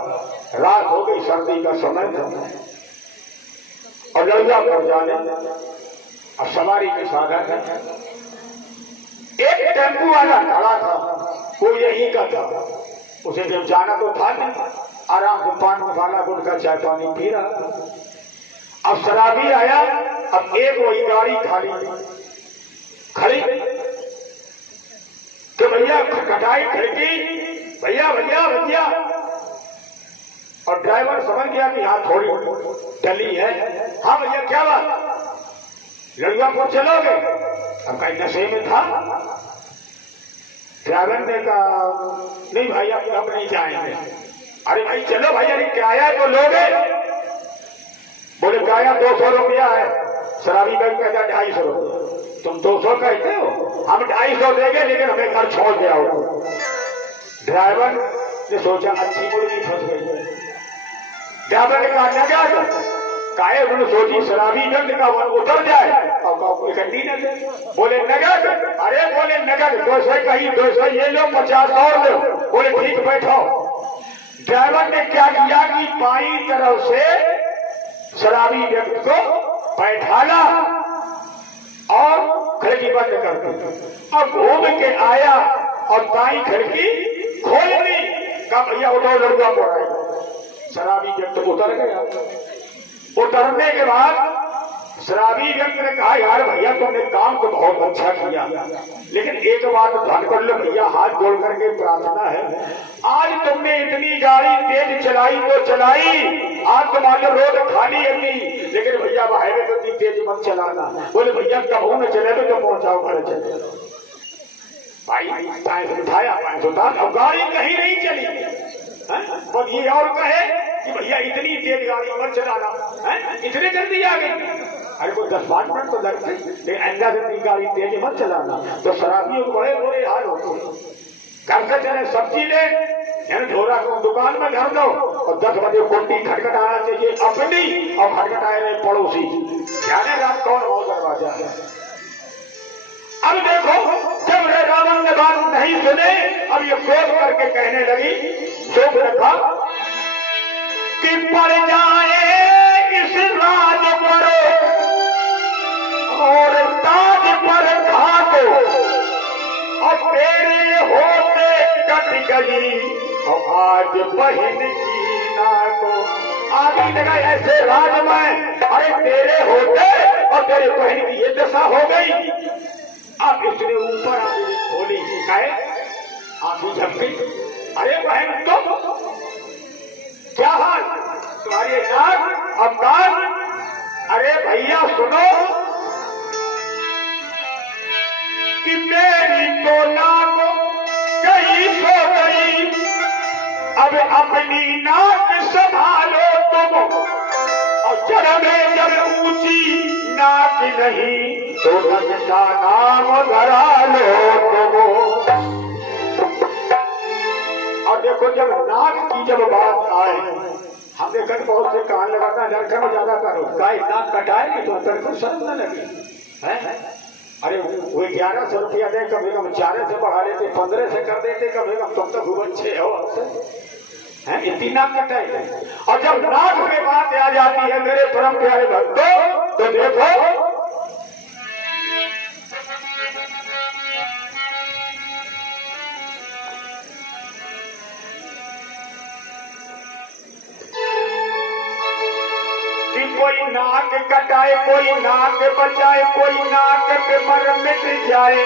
रात हो गई, सर्दी का समय था और लड़िया पर जाने अब सवारी के साधन है। एक टेम्पू वाला खड़ा था, वो यही का था, उसे जब जाना तो था नहीं, आराम से पान मसाला गुटखा चाय पानी पी रहा। अब शराबी आया, अब एक वही गाड़ी खाली खड़ी तो भैया खटखटाई खिड़की, भैया भैया भैया, और ड्राइवर समझ गया कि हाँ थोड़ी टली है। हाँ भैया क्या बात, लड़ियापुर चलोगे? अब कहीं नशे में था। ड्राइवर ने कहा नहीं भाई अब नहीं जाएंगे। अरे भाई चलो भाई, अरे किराया तो लोगे? बोले किराया 200 रुपया है। शराबी भाई कहता 250 रुपया। तुम 200 कहते हो, हम 250 देंगे लेकिन हमें घर छोड़ दे आओ। ड्राइवर ने सोचा अच्छी मुर्गी फंस गई है। ड्राइवर ने कहा नगद, काहे उन्होंने सोची शराबी व्यक्ति का उतर जाए और इकट्ठी न दे। बोले नगद, अरे बोले नगद 200 कही 200 ये लो, 50 और लो। बोले ठीक बैठो। ड्राइवर ने क्या किया कि बाई तरफ से शराबी व्यक्ति को बैठाला और खिड़की बंद कर दी। अब घूम के आया और दाई खिड़की खोल दी। कहा भैया उठो, लड़का पड़ आएगा। शराबी व्यक्ति उतर गया। उतरने के बाद शराबी व्यक्ति ने कहा यार भैया तुमने काम तो बहुत अच्छा किया, लेकिन एक बात ध्यान कर लो भैया, हाथ जोड़ करके प्रार्थना है, आज तुमने इतनी गाड़ी तेज चलाई तो चलाई, आज तुम्हारी रोड खाली है, लेकिन भैया हाईवे तो इतनी तेज मत चलाना। बोले भैया कबू न चले तो पहुंचाओ घर चले। भाई पाए से उठाया, पाए से उतार, अब गाड़ी कहीं नहीं चली। बस ये और कहे कि भैया इतनी तेज गाड़ी मत चलाना, इतने जल्दी आ गई। अरे कोई 10-5 मिनट तो लगते, लेकिन ऐसा जल्दी गाड़ी तेज मत चलाना। तो शराबियों को बड़े बुरे हाल होते हैं। घर से चले सब्जी ले, ढोरा को दुकान में धर दो और 10 बजे कुंडी खटखटाना चाहिए अपनी और खटखटाए रहे पड़ोसी, जाने रात कौन हो दरवाजा है। अब देखो जब रावण ने बात नहीं सुने, अब ये क्रोध करके कहने लगी, सोच रखा कि पड़ जाए इस राज पर और ताज पर खाको, और तेरे होते कट गई और आज बहन की नाको। आगे लगा ऐसे राज में, अरे तेरे होते और तेरे बहन की ये दशा हो गई। अब इसने ऊपर आंखें खोली, कहे आंखें झपकी, अरे बहन तुम क्या हाल, तुम्हारी नाक अब कान। अरे भैया सुनो कि मेरी तो नाक कहीं सो गई, अब अपनी नाक संभालो तुम, और जब ऊंची नाक नहीं तो नग का नाम धरा लो तुम। और देखो जब नाक की जब बात आए, हमने कल बहुत से कान लगाना लड़का में ज्यादा करो, गाय नाक कटाएगी तो करके शर्म न लगी है। अरे वो 1100 रुपया दे, कभी कम 4 से बढ़ा लेते, 15 से कर देते, कभी कम तुम तो खूब अच्छे हो है, इतनी नाक कटाएगी। और जब नाक पे बात आ जाती है मेरे परम प्यारे भक्तों, तो देखो कोई नाक कटाए, कोई नाक बचाए, कोई नाक पे मर मिट जाए,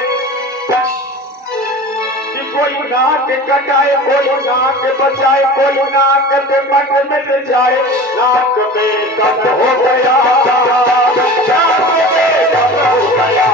कोई नाक कटाए, कोई नाक बचाए, कोई नाक पे मट मिट जाए, नाक में दम हो गया, नाक में दम हो गया।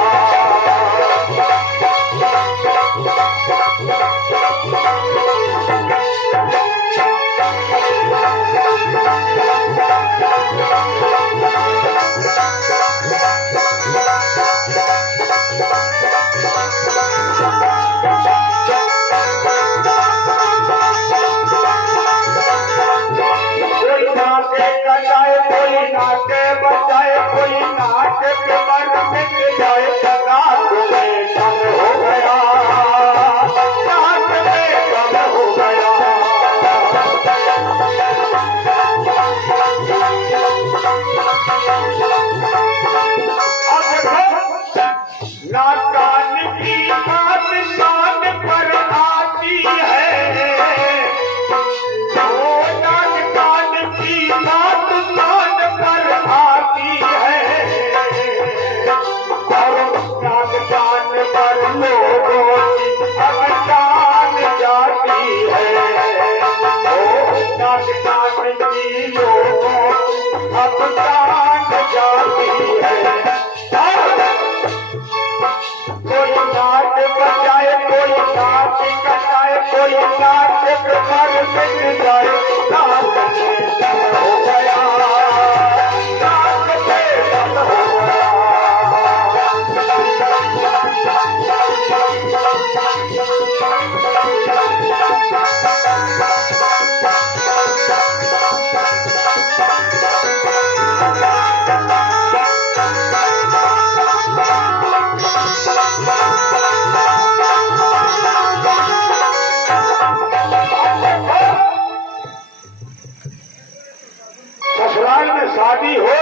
शादी हो,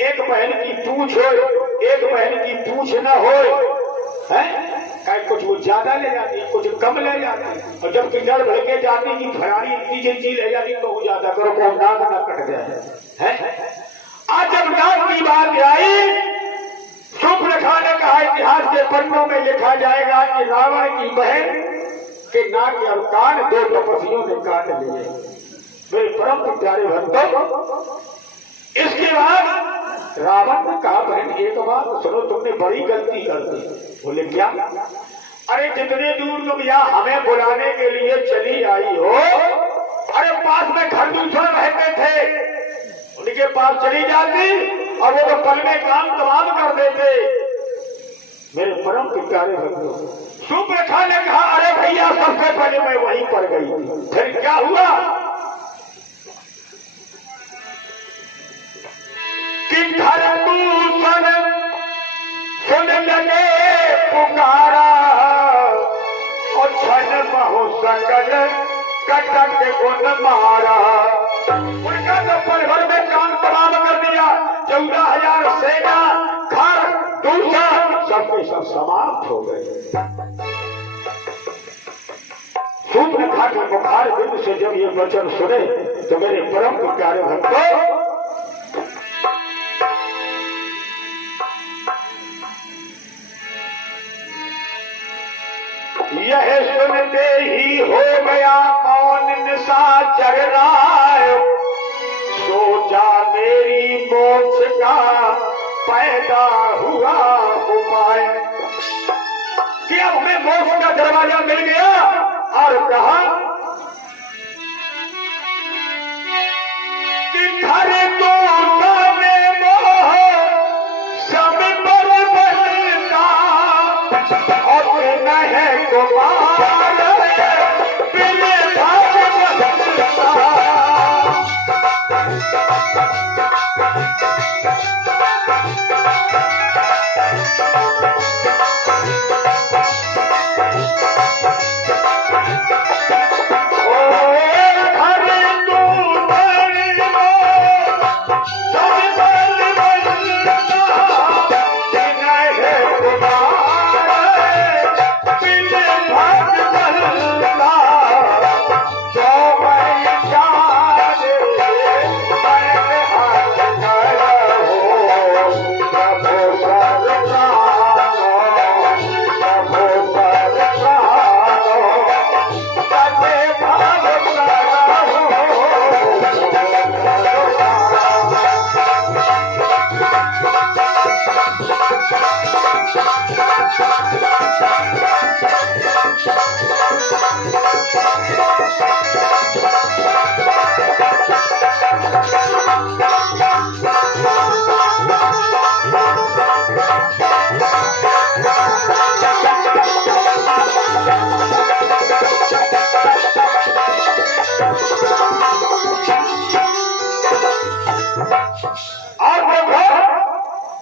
एक बहन की पूछ हो, एक बहन की पूछ न हो, है कुछ वो ज्यादा ले जाती, कुछ कम ले जाती, और जब किधर भड़के जाती कि फरारी इतनी जिंदगी ले जाती तो वो ज्यादा करो को नाक न कट जाए, है। आज जब नाक की बात आई, सुपर्णखा ने कहा इतिहास के पन्नों में लिखा जाएगा कि रावण की बहन के नाक और कान दो तपस्वियों ने काट लिए। मेरे परम प्यारे भक्तों, इसके बाद रावण ने कहा बहन एक बात सुनो, तुमने बड़ी गलती कर दी। बोले क्या? अरे जितने दूर तुम यहाँ हमें बुलाने के लिए चली आई हो, अरे पास में घर दूसरा रहते थे, उनके पास चली जाती और वो तो पल में काम तमाम कर देते। मेरे परम प्यारे भक्तों, सुपर्णखा ने कहा अरे भैया सबसे पहले मैं वहीं पर गई, फिर क्या हुआ कि घर दूषण सुन लगे पुकारा, और छन बहु सकल कटक गुण मारा। उनका तो पल भर में काम तमाम कर दिया, 14,000 सेना, घर दूषण सबके सब समाप्त हो गए। सुपर्णखा के बुखार बिंद से जब ये वचन सुने तो मेरे परम प्यारे भक्तों, यह सुनते ही हो गया मौन निशाचर राय, सोचा मेरी मोक्ष का पैदा हुआ उपाय, कि अब हमें मोक्ष का दरवाजा मिल गया। और कहा कि घर तो मोह सब पर बनता, और न है कुमार बिन भाग बनता।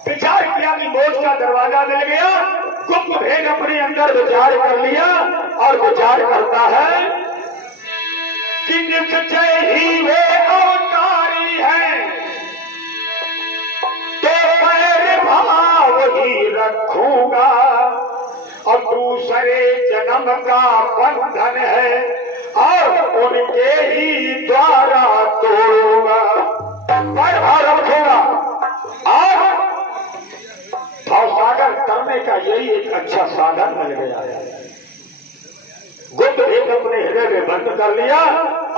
विचार किया कि मौत का दरवाजा मिल गया। गुप्त भेद अपने अंदर विचार कर लिया और विचार करता है कि निश्चय ही वे अवतारी है, तो पैर भाव ही रखूंगा और दूसरे जन्म का बंधन है और उनके ही द्वारा तोड़ूंगा। पैर भाव रखूंगा और भावसागर करने का यही एक अच्छा साधन मिल गया है। गुप्त भेद अपने हृदय में बंद कर लिया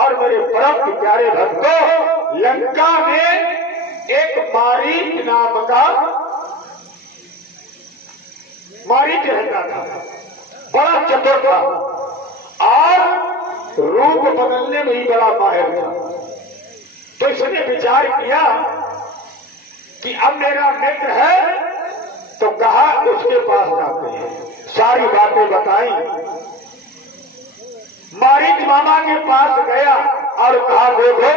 और मेरे परम प्यारे भक्तों, लंका में एक मारीच नाम का मारीच रहता था, बड़ा चतुर था और रूप बदलने में ही बड़ा माहिर था। तो इसने विचार किया कि अब मेरा मित्र है तो कहा उसके पास जाते हैं, सारी बातें बताई। मारीच मामा के पास गया और कहा देखो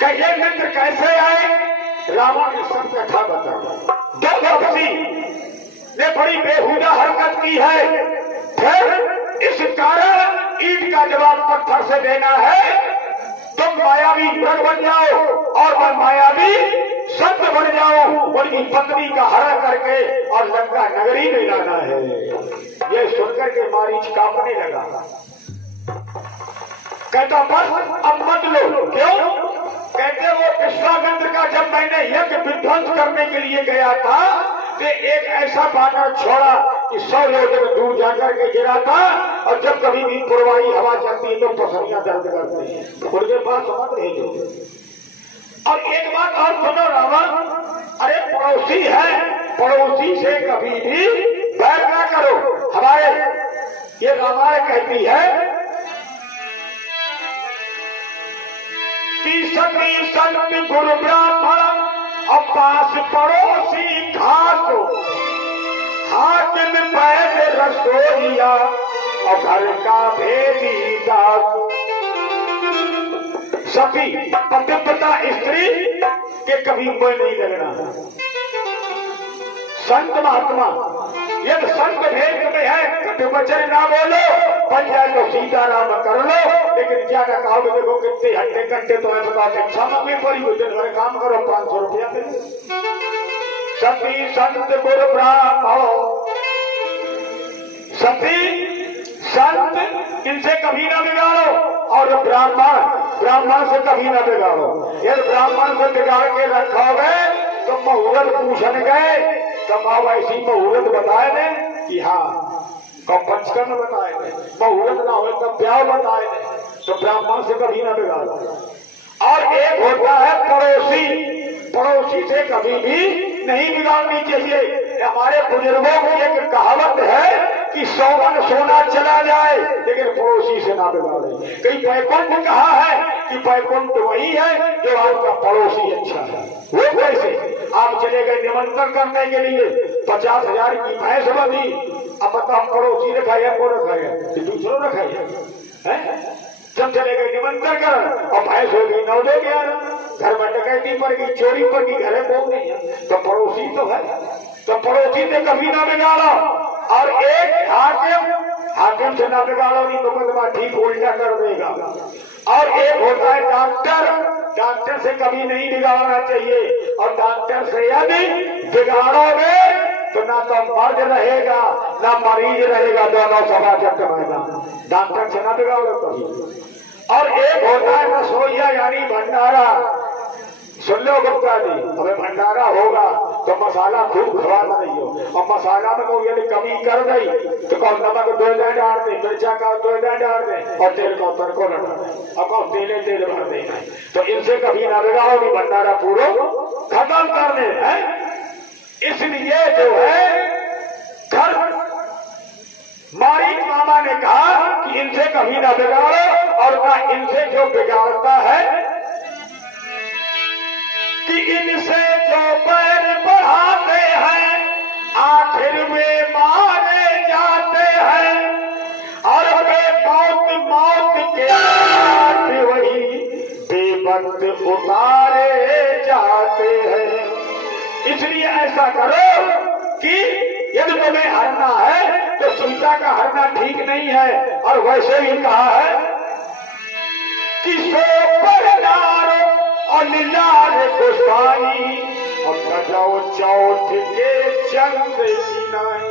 कहिए मित्र कैसे आए। रावण ने सब कथा बताई। दो द्रौपदी ने बड़ी बेहुदा हरकत की है, फिर इस कारण ईंट का जवाब पत्थर से देना है। तुम मायावी मृग बन जाओ और मैं मायावी संत बन जाऊं, उनकी पत्नी का हरण करके और लंका नगरी में लाना है। ये सुनकर के मारीच कांपने लगा, कहता बस अब मत लो। क्यों? कहते वो विश्वामित्र का जब मैंने यज्ञ विध्वंस करने के लिए गया था तो एक ऐसा बानर छोड़ा कि 100 योजन दूर जाकर के गिरा था और जब कभी भी पूर्वाई हवा चलती है तो पसलियां दर्द करती हैं। उनके पास समझ नहीं देते। और एक बात और सुनो रावण, अरे पड़ोसी है, पड़ोसी से कभी भी बैर ना करो। हमारे ये रामायण कहती है सती संत गुरु ब्राह्मण और पास पड़ोसी घाट, हाकिम बैद रसोइया और घर का भेदी दास। सती पतिव्रता स्त्री के कभी कोई नहीं लगना। संत महात्मा यदि संत भेद में है कटु वचन ना बोलो, बन जाए तो सीताराम कर लो, लेकिन क्या ना कहोगे देखो कितने हट्टे कट्टे तो मैं बताते अच्छा मम्मी पड़ी हुई दिन भर काम करो 500 रुपया दे। सती संत गुरु ब्राह्मण, सती संत इनसे कभी ना बिगाड़ो और ब्राह्मण से कभी ना बिगाड़ो। यदि ब्राह्मण से बिगाड़ के रखोगे तो मुहूर्त पूछन गए तो माँ ऐसी मुहूर्त बताए दे कि हाँ कब पंचकर्म बताए दे, मुहूर्त ना हो तब ब्याह बताए दे, तो ब्राह्मण से कभी ना बिगाड़ो। और एक होता है पड़ोसी, पड़ोसी से कभी भी नहीं बिगाड़नी चाहिए। हमारे बुजुर्गों की एक कहावत है कि 100 मन सोना चला जाए लेकिन पड़ोसी से ना बिगाड़े। कहीं बैकुंठ कहा है कि बैकुंठ वही है जो आपका पड़ोसी अच्छा है। वो कैसे? आप चले गए निमंत्रण करने के लिए, 50,000 की भैंस बंधी, अब बताओ पड़ोसी रखा है को रखा है दूसरों रखा है। जब चले गए निमंत्रण कर और भैंस हो गई 9-11, घर में डकैती पड़ गई, चोरी पड़ गई, घरे को नहीं है, तो पड़ोसी तो है, तो पड़ोसी से कभी ना बिगाड़ो। और एक हाकिम से ना बिगाड़ो, नहीं मुकदमा ठीक उल्टा कर देगा। और एक होता है डॉक्टर से कभी नहीं बिगाड़ना चाहिए। और डॉक्टर से यदि बिगाड़ोगे तो ना तो मर्द रहेगा ना मरीज रहेगा, दोनों सभा चक्करेगा। डॉक्टर से ना बिगाड़ो कभी। और एक होता है रसोइया यानी भंडारा। सुन लो गुप्ता जी, हमें भंडारा होगा तो मसाला खूब खवाना नहीं हो, और मसाला में कोई यदि कमी कर गई तो कौन नमक 2 डाल दे, मिर्चा का 2 डाल दे और तेल को तड़को लगा दे और कौन तेल भर दे। तो इनसे कभी ना बिगाड़ोगी, भंडारा पूरा खत्म करने हैं। इसलिए जो है मारीच मामा ने कहा कि इनसे कभी ना बिगाड़ो, और ना इनसे जो बिगाड़ता है कि इनसे जो पैर बढ़ाते हैं आखिर में मारे जाते हैं, और वे मौत के घाट वही बेबस उतारे जाते हैं। इसलिए ऐसा करो कि यदि तुम्हें हरना है तो सीता का हरना ठीक नहीं है। और वैसे ही कहा है कि सो पर नारो और नीलार गोसाई और सजाओ चौथ के चंद्र की नाई।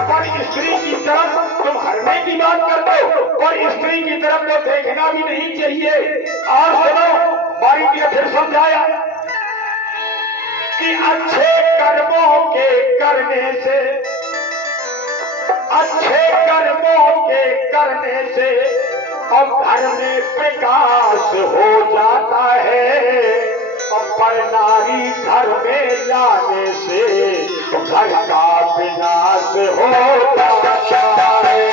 पर स्त्री की तरफ तुम हरने की बात करते हो, और स्त्री की तरफ तो देखना भी नहीं चाहिए। और सुनो, बारीक ने फिर समझाया कि अच्छे कर्मों के करने से, अच्छे कर्मों के करने से अब घर में प्रकाश हो जाता है, और पर नारी घर में लाने से घर का विनाश हो जाता है।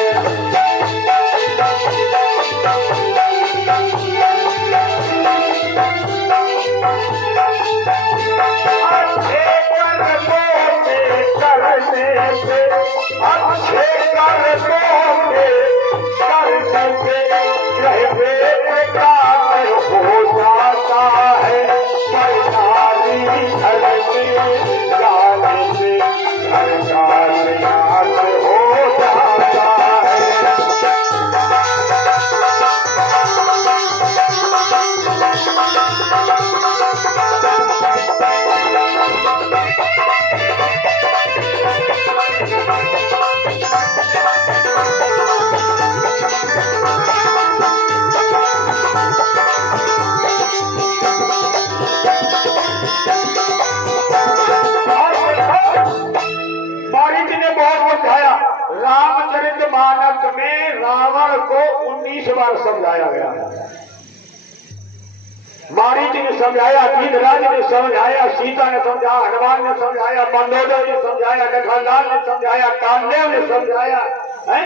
अच्छे कर्मों के करने से, अच्छे कर्मों के करने से ग्रह में प्रकाश हो जाता है, पर नारी घर में जाने से घर का विनाश हो जाता है। रामचरितमानस में रावण को 19 बार समझाया गया है। मारीच ने समझाया, धीरराज ने समझाया, सीता ने समझाया, हनुमान ने समझाया, मंदोदर ने समझाया, लखनलाल ने समझाया, कामदेव ने समझाया है?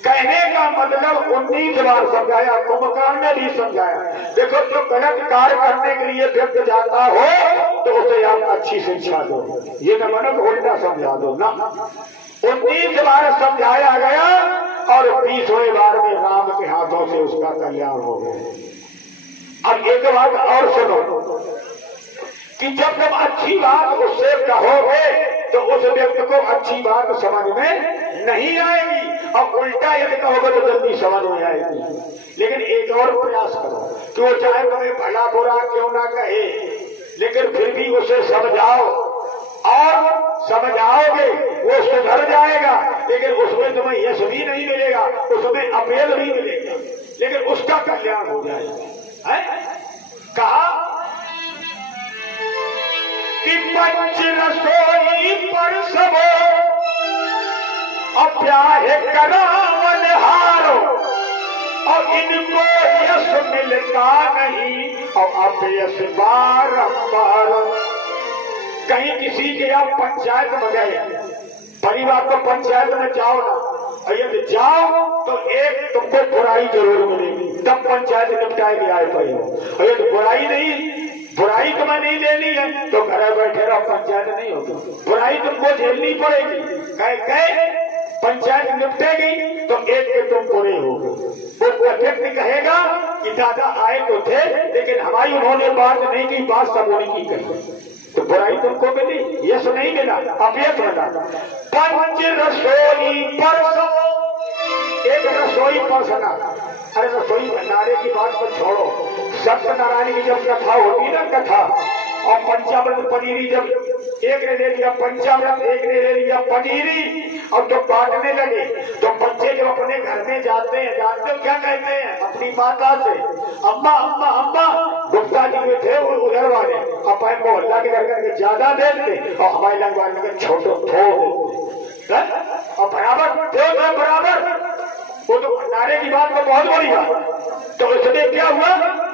कहने का मतलब 19 बार समझाया। कुंभकर्ण ने भी समझाया। देखो, जो गलत कार्य करने के लिए व्यक्ति जाता हो तो उसे आप अच्छी शिक्षा दो, ये न मानो कि उल्टा समझा दो ना। 19 बार समझाया गया, और 20वें बार में राम के हाथों से उसका कल्याण हो गया। अब एक बात और सुनो कि जब तुम अच्छी बात उससे कहोगे तो उस व्यक्ति को अच्छी बात समझ में नहीं आएगी, और उल्टा यदि कहोगे तो जल्दी समझ में आएगी। लेकिन एक और प्रयास करो कि वो चाहे तुम्हें भला बुरा क्यों ना कहे, लेकिन फिर भी उसे समझाओ, और समझाओगे वो सुधर जाएगा। लेकिन उसमें तुम्हें यश भी नहीं मिलेगा, उसमें अपेल भी मिलेगा, लेकिन उसका कल्याण हो जाएगा। कहा कि पंच रसोई पर सबो अप्याह करावन हारो, और इनको यश मिलता नहीं और अपयश बारंबार। कहीं किसी के आप पंचायत में गए, पहली बात तो पंचायत में जाओ ना, यदि जाओ तो एक तुमको बुराई जरूर मिलेगी, तब पंचायत निपटाएगी आए पाई हो। और यदि बुराई तुम्हें नहीं लेनी है तो घर बैठे रहो, पंचायत नहीं होगी। बुराई तुमको झेलनी पड़ेगी, कहे पंचायत निपटेगी तो एक के तुम बुरे होगे। वो व्यक्ति कहेगा कि दादा आए तो थे, लेकिन हमारी उन्होंने बात नहीं की, बात सब उन्हीं की कही, तो बुराई तुमको मिली, यश नहीं मिला, अपयश मिला। पंच रसोई परसो, एक रसोई परसना। अरे रसोई भंडारे की बात पर छोड़ो, सत्यनारायण की जब कथा होती ना, कथा और पंचामृत पनीरी, जब एक ने ले लिया पंचामृत, एक ने ले लिया पनीरी, और तो बांटने लगे, तो बच्चे जब अपने घर में जाते हैं, जानते हो क्या कहते हैं अपनी माता से, अम्मा अम्मा अम्मा। गुप्ता जी में थे वो उधर वाले, अपने मोहल्ला के घर के ज्यादा देते और हमारे लगवाने के छोटे थोड़े, और बराबर थे बराबर। वो तो भंडारे की बात तो बहुत बड़ी बात। तो इसमें क्या हुआ,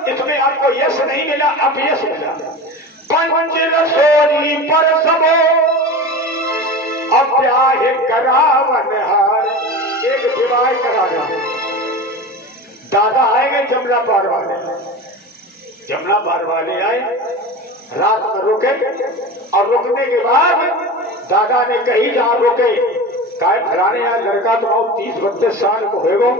इसमें आपको यश नहीं मिला, अपयश मिला। पंच रसोई पर सबो अप्याह करावन हार, एक विवाह कराना। दादा आएंगे जमुना पार वाले, जमुना पार वाले आए, रात में रुके और रुकने के बाद दादा ने कहीं जहां रुके, काय फलाने यहाँ लड़का तो आओ 30-32 साल को होगो,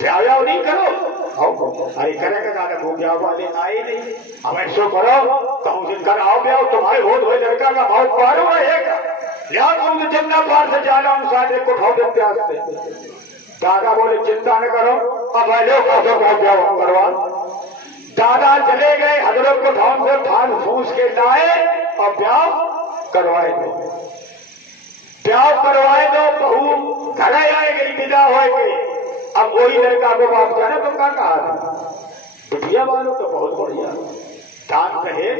ब्याह नहीं करो। अरे करेगा दादा को ब्याह वाले आए नहीं, अब ऐसो करो कहूँ दिन कर आओ ब्याह, तुम्हारे हो तो लड़का का भाव पारो रहेगा, या तुम जमुना पार से जाना हम साथ को उठाओ दे प्यास से। दादा बोले चिंता न करो, अब लो का ब्याह करवा। दादा चले गए, हजरत को ठाम से फान फूस के लाए और ब्याह करवाए दो, ब्याह करवाए दो। बहू घर आए गई, विदा हो गई। अब वही लड़का को बाप जाने तो क्या कहा, बिटिया वालों तो बहुत बढ़िया, दान कहे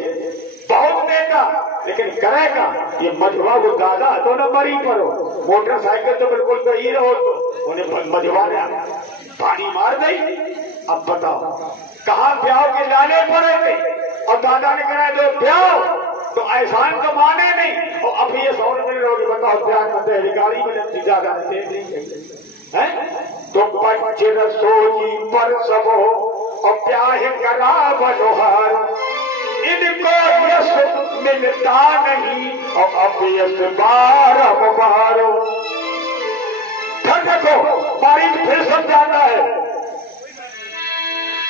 बहुत देगा, लेकिन करेगा ये मझवा वो दादा तो न मरी पड़ो, मोटरसाइकिल तो बिल्कुल सही रहो, तो उन्हें मझवा ने पानी मार दी। अब बताओ कहाँ ब्याह के लाने पड़े थे, और दादा ने करा दो ब्याह, तो एहसान तो माने नहीं। और अब ये 100 रुपये रहोगे, बताओ प्यार करते गाड़ी में दादा ने दे देंगे। तो पंचर सोई पर सबो और प्याह करा मनोहर, इनको यश मिलता नहीं और अब यश बारो। देखो बारी फिर समझाता है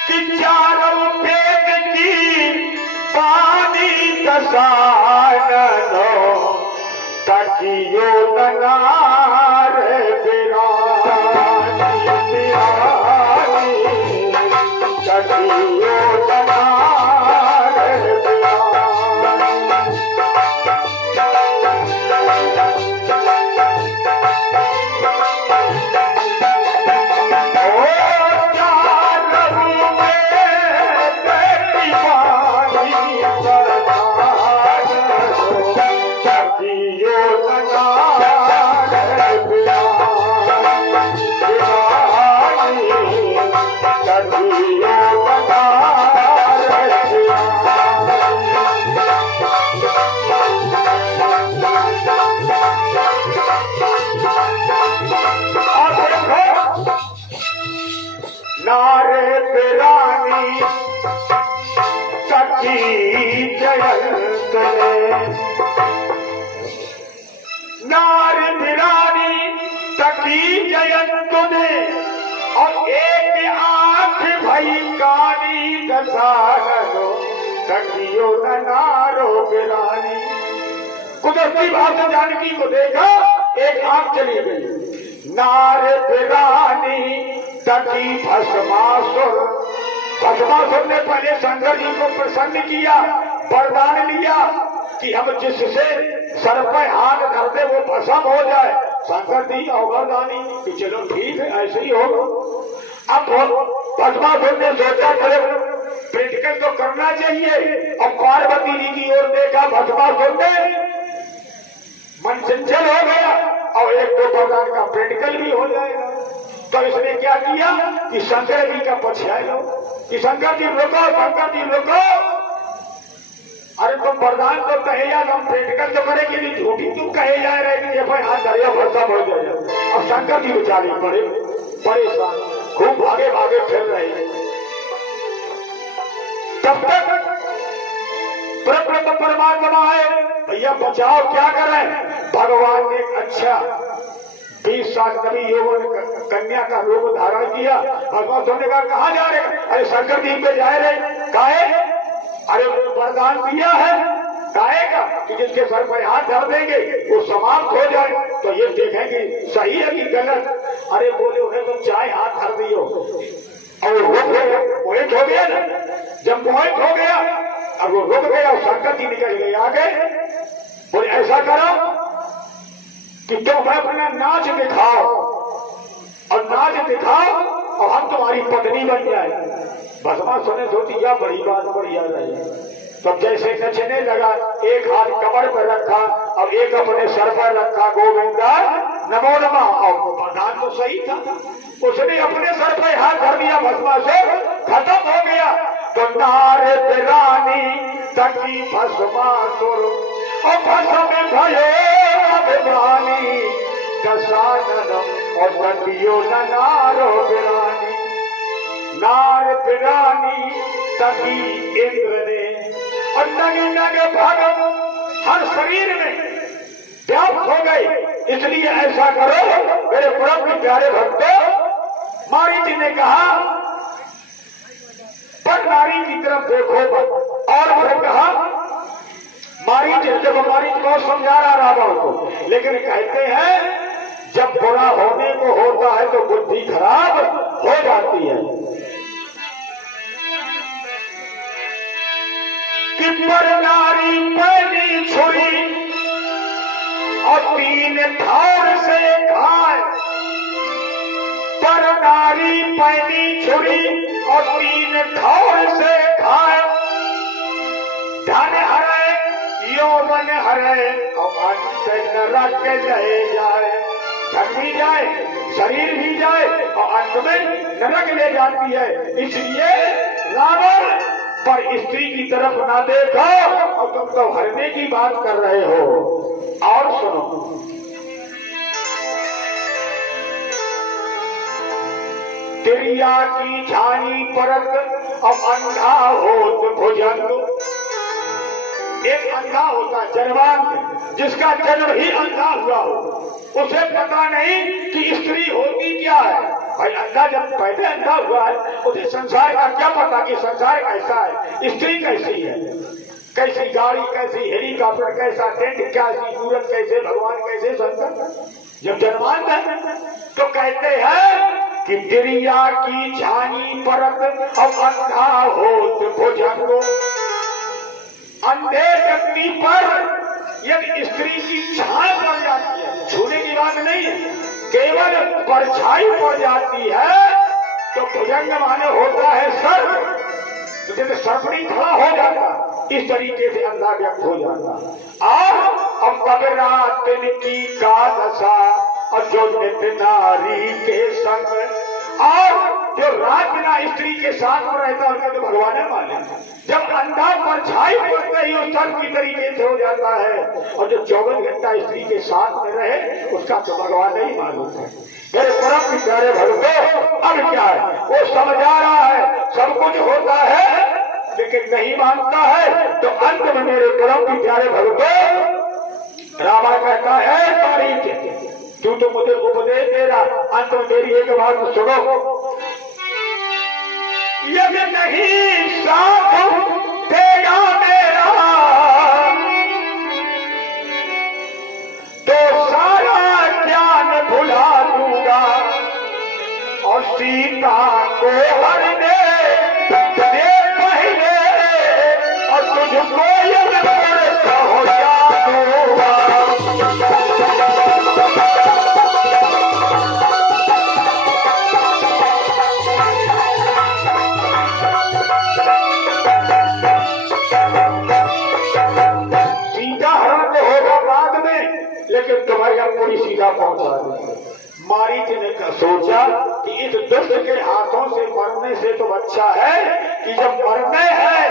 कि चारों पेट की पानी दसानो तकियो ननार नारे पिरानी सखी जयंत नारे पिरानी सखी जयंत ने, और एक आंख भई कानी दसानो सखियो नारो पिरानी। कुदरती बात जानकी को देखा, एक आंख चली गई। नारे पिरानी तकी भस्मासुर, भस्मासुर ने पहले शंकर जी को प्रसन्न किया, वरदान लिया कि हम जिससे सर पर हाथ धर दे वो भस्म हो जाए। शंकर जी अवरदानी कि चलो ठीक है ऐसे ही हो। अब भस्मासुर ने सोचा चले प्रैक्टिकल तो करना चाहिए, और पार्वती जी की ओर देखा, भस्मासुर ने मन चंचल हो गया और एक दो वरदान का प्रैक्टिकल भी हो जाएगा। तो इसने क्या किया कि शंकर जी का पछाए लो कि शंकर जी रुको, शंकर जी रुको, अरे तुम वरदान तो कहे यार, हम प्रैक्टिकल तो करेंगे नहीं, झूठी तुम कहे जा रहे थे भाई हाथ दरिया भरसा बढ़ जाए। और शंकर जी बेचारे बड़े परेशान, खूब भागे भागे फिर रहे। तब तक परमात्मा है, भैया बचाओ क्या करें। भगवान ने अच्छा 20 साल कभी योगों ने कन्या का रूप धारण किया। भगवान ने कहा कहाँ जा रहे, अरे शंकर जी पे जा रहे, काहे, अरे वरदान दिया है काहे का कि जिसके सर पर हाथ धर देंगे वो समाप्त हो जाए। तो ये देखेंगे सही है कि गलत। अरे बोले उन्हें तो चाहे हाथ धर दियो और मोहित हो गया ना, जब मोहित हो गया अब वो रुक गया और शंकर जी निकल गए आगे। बोले ऐसा करो कि तुम अपना नाच दिखाओ और नाच दिखाओ और हम तुम्हारी पत्नी बन जाए। भस्मा सुने सोची या बड़ी बात बढ़िया रही। तब जैसे नचने लगा, एक हाथ कमर पर रखा और एक अपने सर पर रखा, गोविंदा नमो नमः। और वरदान तो सही था, उसने अपने सर पर हाथ धर दिया, भस्मा से खत्म हो गया। तो नारे पिरानी तकी भस्मासुर और भस्म भयो अभिमानी दशानन और तटियो न नारो बिरानी, नार बिरानी तभी इंद्र ने, और नगे नगे भागम हर शरीर में व्याप्त हो गए। इसलिए ऐसा करो मेरे परम प्यारे भक्तों। मारीच ने कहा पर नारी की तरफ देखो, और फिर कहा मारीच, जब मारीच बहुत समझा रहा रावण को, लेकिन कहते हैं जब बुरा होने को होता है तो बुद्धि खराब हो जाती है। कि पर नारी पहली छुरी और 3 धार से खाए, पर नारी पहली छुरी और 3 धार से खाए। धन हरे यौवन हरे और अंत नरक ले जाए, धन भी जाए शरीर भी जाए और अंत में नरक ले जाती है। इसलिए रावण पर स्त्री की तरफ ना देखो, और तुम तो हरने की बात कर रहे हो। और सुनो, तिरिया की छानी परत अब अंधा होत भुजंग। एक अंधा होता जन्मांत, जिसका जन्म ही अंधा हुआ हो, उसे पता नहीं कि स्त्री होती क्या है। भाई अंधा जब पहले अंधा हुआ है, उसे संसार का क्या पता कि संसार कैसा है, स्त्री कैसी है, कैसी गाड़ी, कैसी हेलीकॉप्टर, कैसा टेंट, कैसी सूरत, कैसे भगवान, कैसे शंकर। जब जन्मांत है तो कहते हैं कि तिरिया की छानी परत अब अंधा होत भुजंगो। अंधे व्यक्ति पर यदि स्त्री की छाया पड़ जाती है, छूने की बात नहीं है, केवल परछाई पड़ जाती है तो भुजंग माने होता है सर, तो जैसे सर्पणी खड़ा हो जाता, इस तरीके से अंधा व्यक्त हो जाता। और अब रात की का दशा और जो नित्य नारी के संग, और जो रात बिना स्त्री के साथ में रहता है तो भगवान है माने। जब अंधा परछाई पड़ते ही उस सर्प की तरीके से हो जाता है, और जो 24 घंटा स्त्री के साथ में रहे उसका तो भगवान नहीं मालूम है। मेरे परम प्यारे भक्तों, अब क्या है, वो समझ आ रहा है सब कुछ होता है लेकिन नहीं मानता है। तो अंत में मेरे परम प्यारे भक्तों रावण कहता है मारीच तू तो मुझे उपदेश दे रहा, अंत में मेरी एक बात सुनो। यदि नहीं साथ देगा मेरा तो सारा ज्ञान भुला दूंगा, और सीता को हरने दे पहले, और तुझको हो जाऊंगा। लेकिन तुम्हारी पूरी सीधा पहुंचा दी। मारीच ने सोचा कि इस दुष्ट के हाथों से मरने से तो अच्छा है कि जब मरने है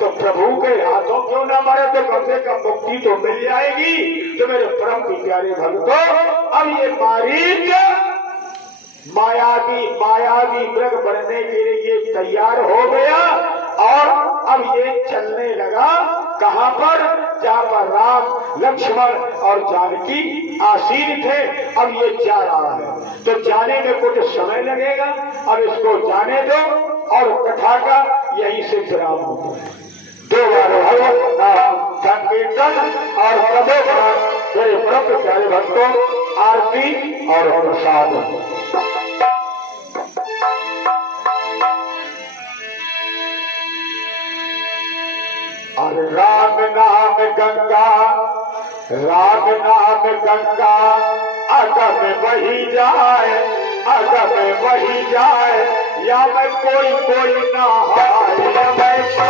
तो प्रभु के हाथों क्यों ना मरे, तो कम से कम मुक्ति तो मिल जाएगी। तो मेरे परम प्यारे भक्तों, अब ये मारीच मायावी मृग बनने के लिए तैयार हो गया, और अब ये चलने लगा कहां पर, जहां पर राम लक्ष्मण और जानकी आसीन थे। अब ये जा रहा है तो जाने में कुछ समय लगेगा, अब इसको जाने दो, और कथा का यही से विराम होता है। 2 बार भगवत नाम संकीर्तन और पदों का मेरे परम प्यारे भक्तों आरती और प्रसाद। राम नाम गंगा, राम नाम गंगा, अगम बही जाए, अगम बही जाए, या मैं कोई नहाए, या मैं कोई नहाए। कोई ना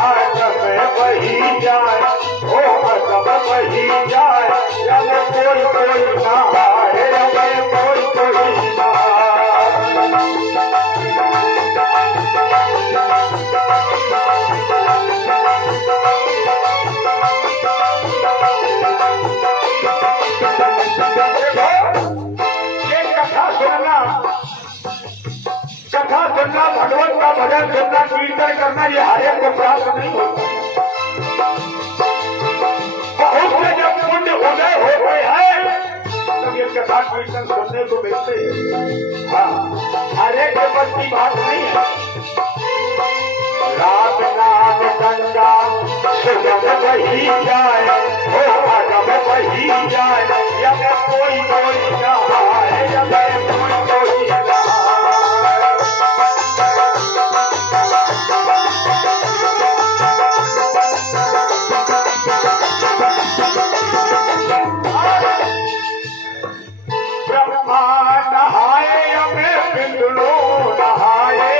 आए, कोई ना भजन सुनना कीर्तन करना ये हर एक को प्राप्त नहीं होता। बहुत से जब पुण्य उदय होते हैं तब ये कथा कीर्तन सुनने को मिलते हैं। हाँ, हर एक के बस की बात नहीं है। राम नाम गंगा सुगम बही जाए, हो अगम बही जाए, यम कोई कोई नहाए, यम कोई कोई नहाए। ब्रह्मा नहाए यम बिंदुलो नहाए,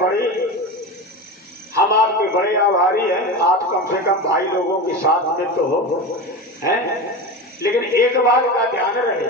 बड़ी हम आपके बड़े आभारी हैं। आप कम से कम भाई लोगों के साथ में तो हो हैं, लेकिन एक बात का ध्यान रहे,